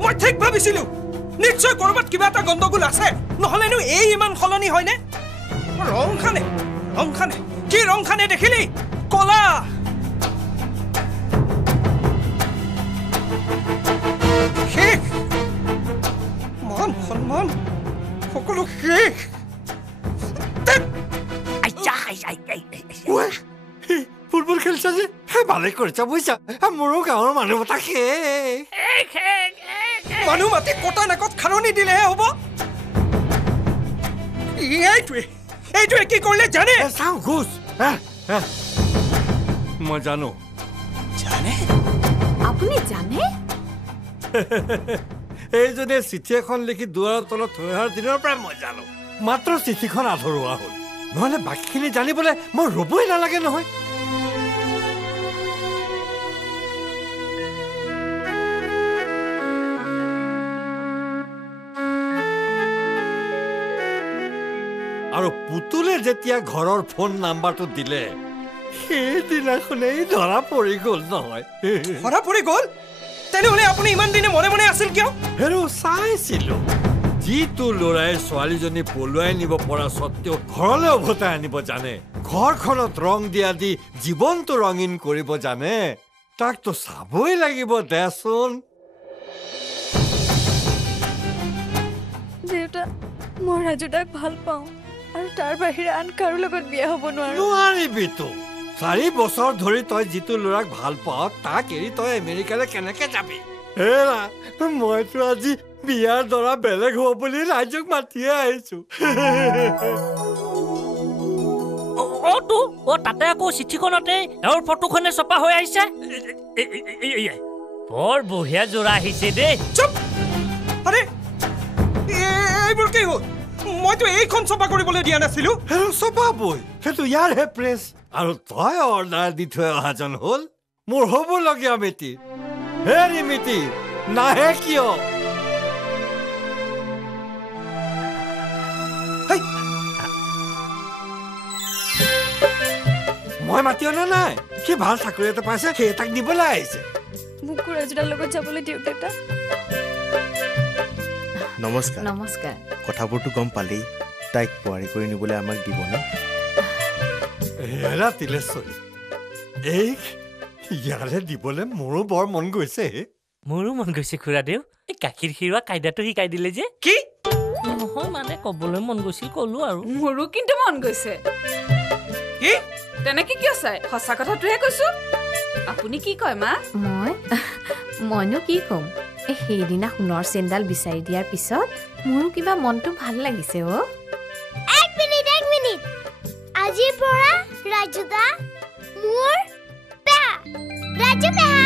মই ঠিক ভাবিছিলো নিশ্চয় কৰবাত কিবা এটা গণ্ডগোল আছে নহলেনো এই ইমান সলনি হয়নে ৰং খানে কি ৰং খানে দেখিলি কলা শেষ মান সন্মান সকলো শেষ ফুটবল খেলছা যে ভালে কৰিছা বুজিছা মোৰো গাঁৱৰ মানুহ মতা মানুহ মাতি কটা নাকত খাৰণি দিলেহে হ'ব এইটোৱে কি কৰিলে জানে চাওঁ ঘোষ মই জানো আপুনি জানে এইজনে চিঠি এখন লিখি দুৱাৰৰ তলত থৈ অহাৰ দিনৰ পৰাই মই জানো মাত্ৰ চিঠিখন আধৰুৱা হ'ল নহ'লে বাকীখিনি জানিবলৈ মই ৰ'বই নালাগে নহয় আৰু পুতুলে যেতিয়া ঘৰৰ ফোন নাম্বাৰটো দিলে সেইদিনাখনেই ধৰা পৰি গ'ল নহয় ধৰা পৰি গ'ল তেনেহ'লে আপুনি ইমান দিনে মনে মনে আছিল কিয় হেৰু চাইছিলো যিটো ল'ৰাই ছোৱালীজনী পলুৱাই নিব পৰা স্বত্তেও ঘৰলৈ উভতাই আনিব জানে ঘৰখনত ৰং দিয়া দি জীৱনটো ৰঙীন কৰিব জানে তাকতো চাবই লাগিব দেচোন দেউতা মই ৰাজুদাক ভাল পাওঁ আৰু তাৰ বাহিৰে আন কাৰো লগত বিয়া হ'ব নোৱাৰিবিতো 4 বছৰ ধৰি তই যিটো ল'ৰাক ভাল পাৱ তাক এৰি তই আমেৰিকালৈ কেনেকে যাবি হেৰা মইতো আজি বিয়াৰ দৰা বেলেগ হ'ব বুলি ৰাইজক মাতিয়ে আহিছো তাতে আকৌ চিঠিখনতে এওঁৰ ফটোখনে ছপা হৈ আহিছে বৰ বঢ়িয়া যোৰা আহিছে দেই চুপ আৰে এইবোৰ কি হ'ল মইতো এইখন ছপা কৰিবলৈ দিয়া নাছিলো ছপাবই সেইটো ইয়াৰহে প্ৰেছ আৰু তই অৰ্ডাৰ দি থৈ অহাজন হ'ল মোৰ হ'বলগীয়া মিতি হেৰি মিতি নাহে কিয় মই মাতি অনা নাই সি ভাল চাকৰি এটা পাইছে সেই তাক দিবলৈ আহিছে মোকো ৰাজুদাৰ লগত যাবলৈ দিয়ক দেউতা নমস্কাৰ নমস্কাৰ কথাবোৰতো গম পালেই তাইক পোৱাৰী কৰি নিবলৈ আমাক দিবনে হেৰা তিলেশ্বৰী এই ইয়ালে দিবলৈ মোৰো বৰ মন গৈছে মোৰো মন গৈছে খুৰাদেউ এই গাখীৰ খিৰোৱা কাইদাটো শিকাই দিলে যে কি নহয় মানে ক'বলৈ মন গৈছিল ক'লো আৰু মোৰো কিন্তু মন গৈছে কি তেনেকে কিয় চাই সঁচা কথাটোহে কৈছো আপুনি কি কয় মা মইনো কি ক'ম সেইদিনা সোণৰ চেণ্ডাল বিচাৰি দিয়াৰ পিছত মোৰো কিবা মনটো ভাল লাগিছে এক মিনিট আজিৰ পৰা ৰাজুদা মোৰ পেহা ৰাজু পেহা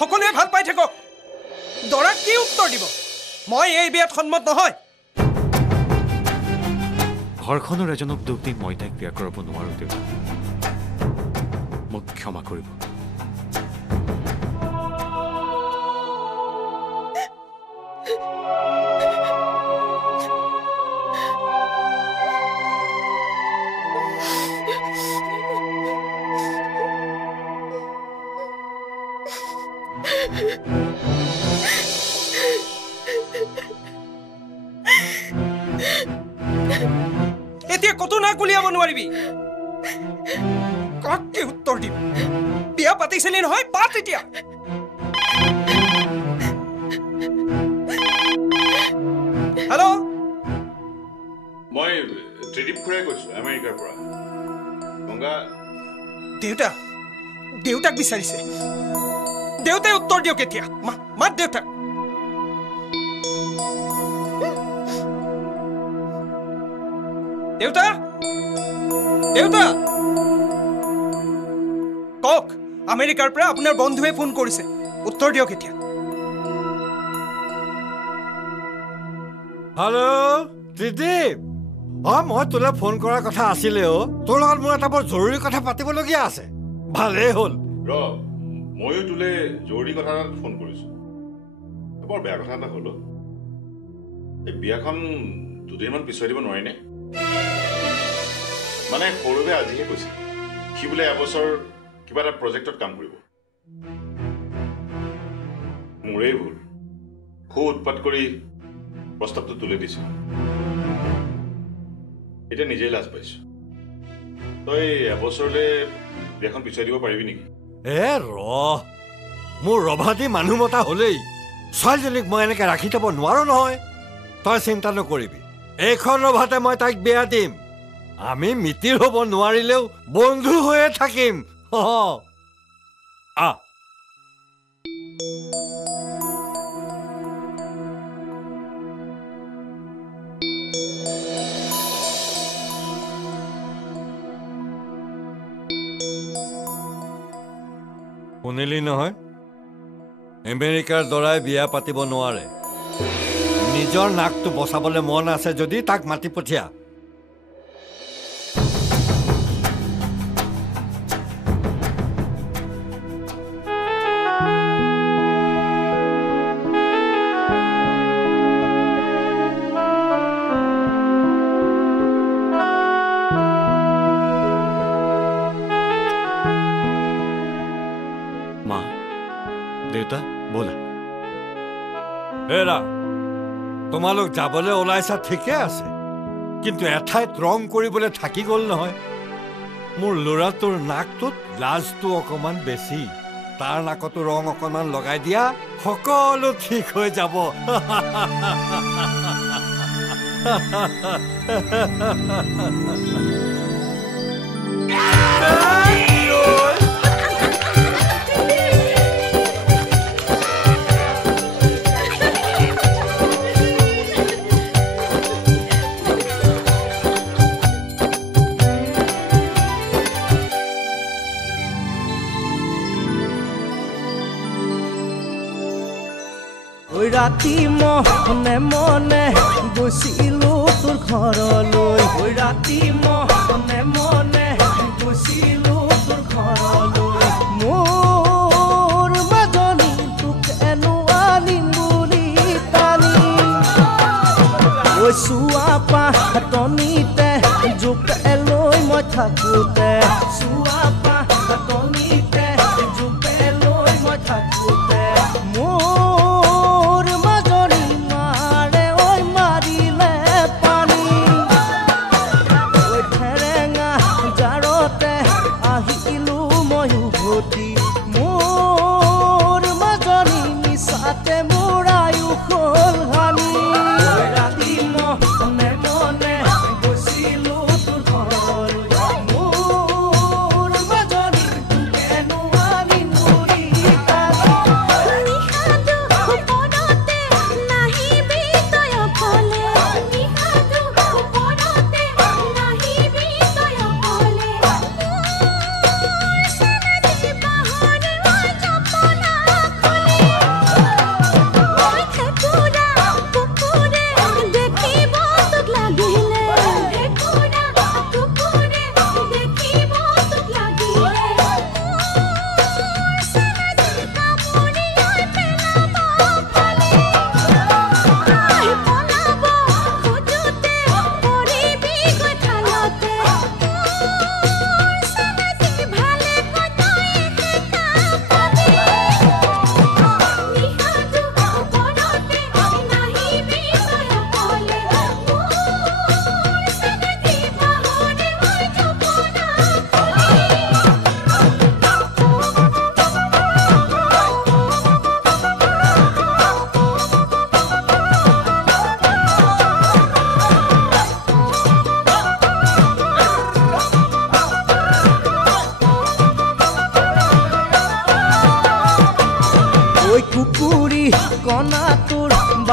সকলোৱে ভাল পাই থাকক দৰাক কি উত্তৰ দিব মই এই বিয়াত সন্মত নহয় ঘৰখনৰ এজনক দুখ দি মই তাইক বিয়া কৰাব নোৱাৰো দেউতা মোক ক্ষমা কৰিব এতিয়া কত না কুলিয়াব নোৱাৰিবি কাকে উত্তৰ দিম বিয়া পাতিছিলি নহয় পাত এতিয়া হেল্ল' মই ত্ৰিদীপ খুৰাই কৈছো আমেৰিকাৰ পৰা গংগা দেউতাক বিচাৰিছে দেউতাই উত্তৰ দিয়ক এতিয়া মাত দেউতাক দেউতা দেউতা কওক আমেৰিকাৰ পৰা আপোনাৰ বন্ধুৱে ফোন কৰিছে উত্তৰ দিয়ক এতিয়া হেল্ল' ত্ৰিদীপ মই তোলে ফোন কৰাৰ কথা আছিলে তোৰ লগত মোৰ এটা বৰ জৰুৰী কথা পাতিবলগীয়া আছে ভালেই হ'ল ময়ো তোলে জৰুৰী কথা এটাত ফোন কৰিছো বৰ বেয়া কথা এটা হ'ল এই বিয়াখন দুদিনমান পিছুৱাই দিব নোৱাৰিনে মানে সৰুৱে আজিহে কৈছে সি বোলে এবছৰ কিবা এটা প্ৰজেক্টত কাম কৰিব মোৰেই ভুল খুব উৎপাত কৰি প্ৰস্তাৱটো তুলি দিছো এতিয়া নিজেই লাজ পাইছো তই এবছৰলৈ বিয়াখন পিছুৱাই দিব পাৰিবি নেকি মোৰ ৰভাদি মানুহ মতা হলেই ছোৱালীজনীক মই এনেকে ৰাখি থব নোৱাৰো নহয় তই চিন্তা নকৰিবি এইখন ৰভাতে মই তাইক বিয়া দিম আমি মিতিৰ হব নোৱাৰিলেও বন্ধু হৈয়ে থাকিম শুনিলি নহয় আমেৰিকাৰ দৰাই বিয়া পাতিব নোৱাৰে নিজৰ নাকটো বচাবলৈ মন আছে যদি তাক মাতি পঠিয়া তোমালোক যাবলৈ ওলাইছা ঠিকে আছে কিন্তু এঠাইত ৰং কৰিবলৈ থাকি গ'ল নহয় মোৰ ল'ৰাটোৰ নাকটোত লাজটো অকমান বেছি তাৰ নাকতো ৰং অকমান লগাই দিয়া সকলো ঠিক হৈ যাব ৰাতি মনে মনে গৈছিলো তোৰ ঘৰলৈ ৰাতি মনে মনে গৈছিলো তোৰ ঘৰলৈ মোৰ মাজনী তোক এনো আনিম বুলি টানি চুৱা পাতনিতে জোকে লৈ মই থাকোতে চুৱা পাতনিতে জোকে লৈ মই থাকোতে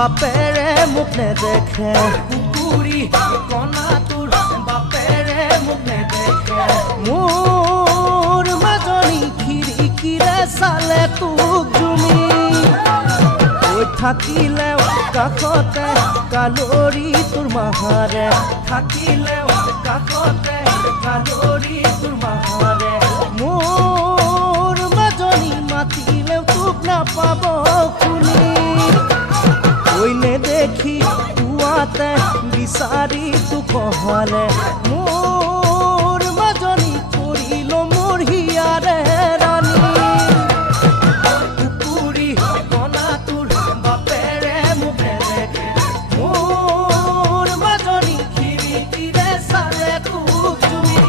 বাপেৰে মোক নেদেখে কুকুৰী কণা তোৰ বাপেৰে মোক নেদেখে মোৰ মাজনী খিৰিকীৰে চালে তোক জুমি কৈ থাকিলে কাষতে কালৰি তোৰ মাহাৰে থাকিলে কাষতে কালৰি তোৰ মাহাৰে মোৰ মাজনী মাতিলেও তোক নাপাব শুনি কৈ নেদেখি পুৱাতে বিচাৰি তোক অহালে মোৰ মাজনী কৰিল মোৰ হিয়াৰে ৰাণী কুকুৰী কণা তোৰ বাপেৰে মোক নেদেখে মোৰ মাজনী খিৰিকীৰে চালে তোক জুমি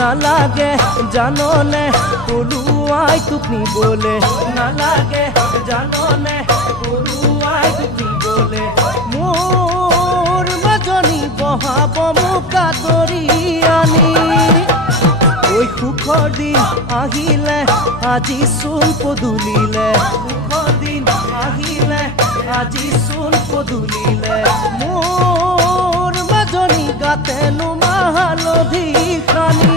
নালাগে জাননে পলুৱাই তোক নিবলে নালাগে জাননে পলুৱাই তোক নিবলে মোৰ মাজনী বহাব মোক আদৰি আনি ঐ সুখৰ দিন আহিলে আজি চোন পদূলিলে সুখৰ দিন আহিলে আজি চোন পদূলিলে মোৰ মাজনী গাতেনো মাহালধি খানি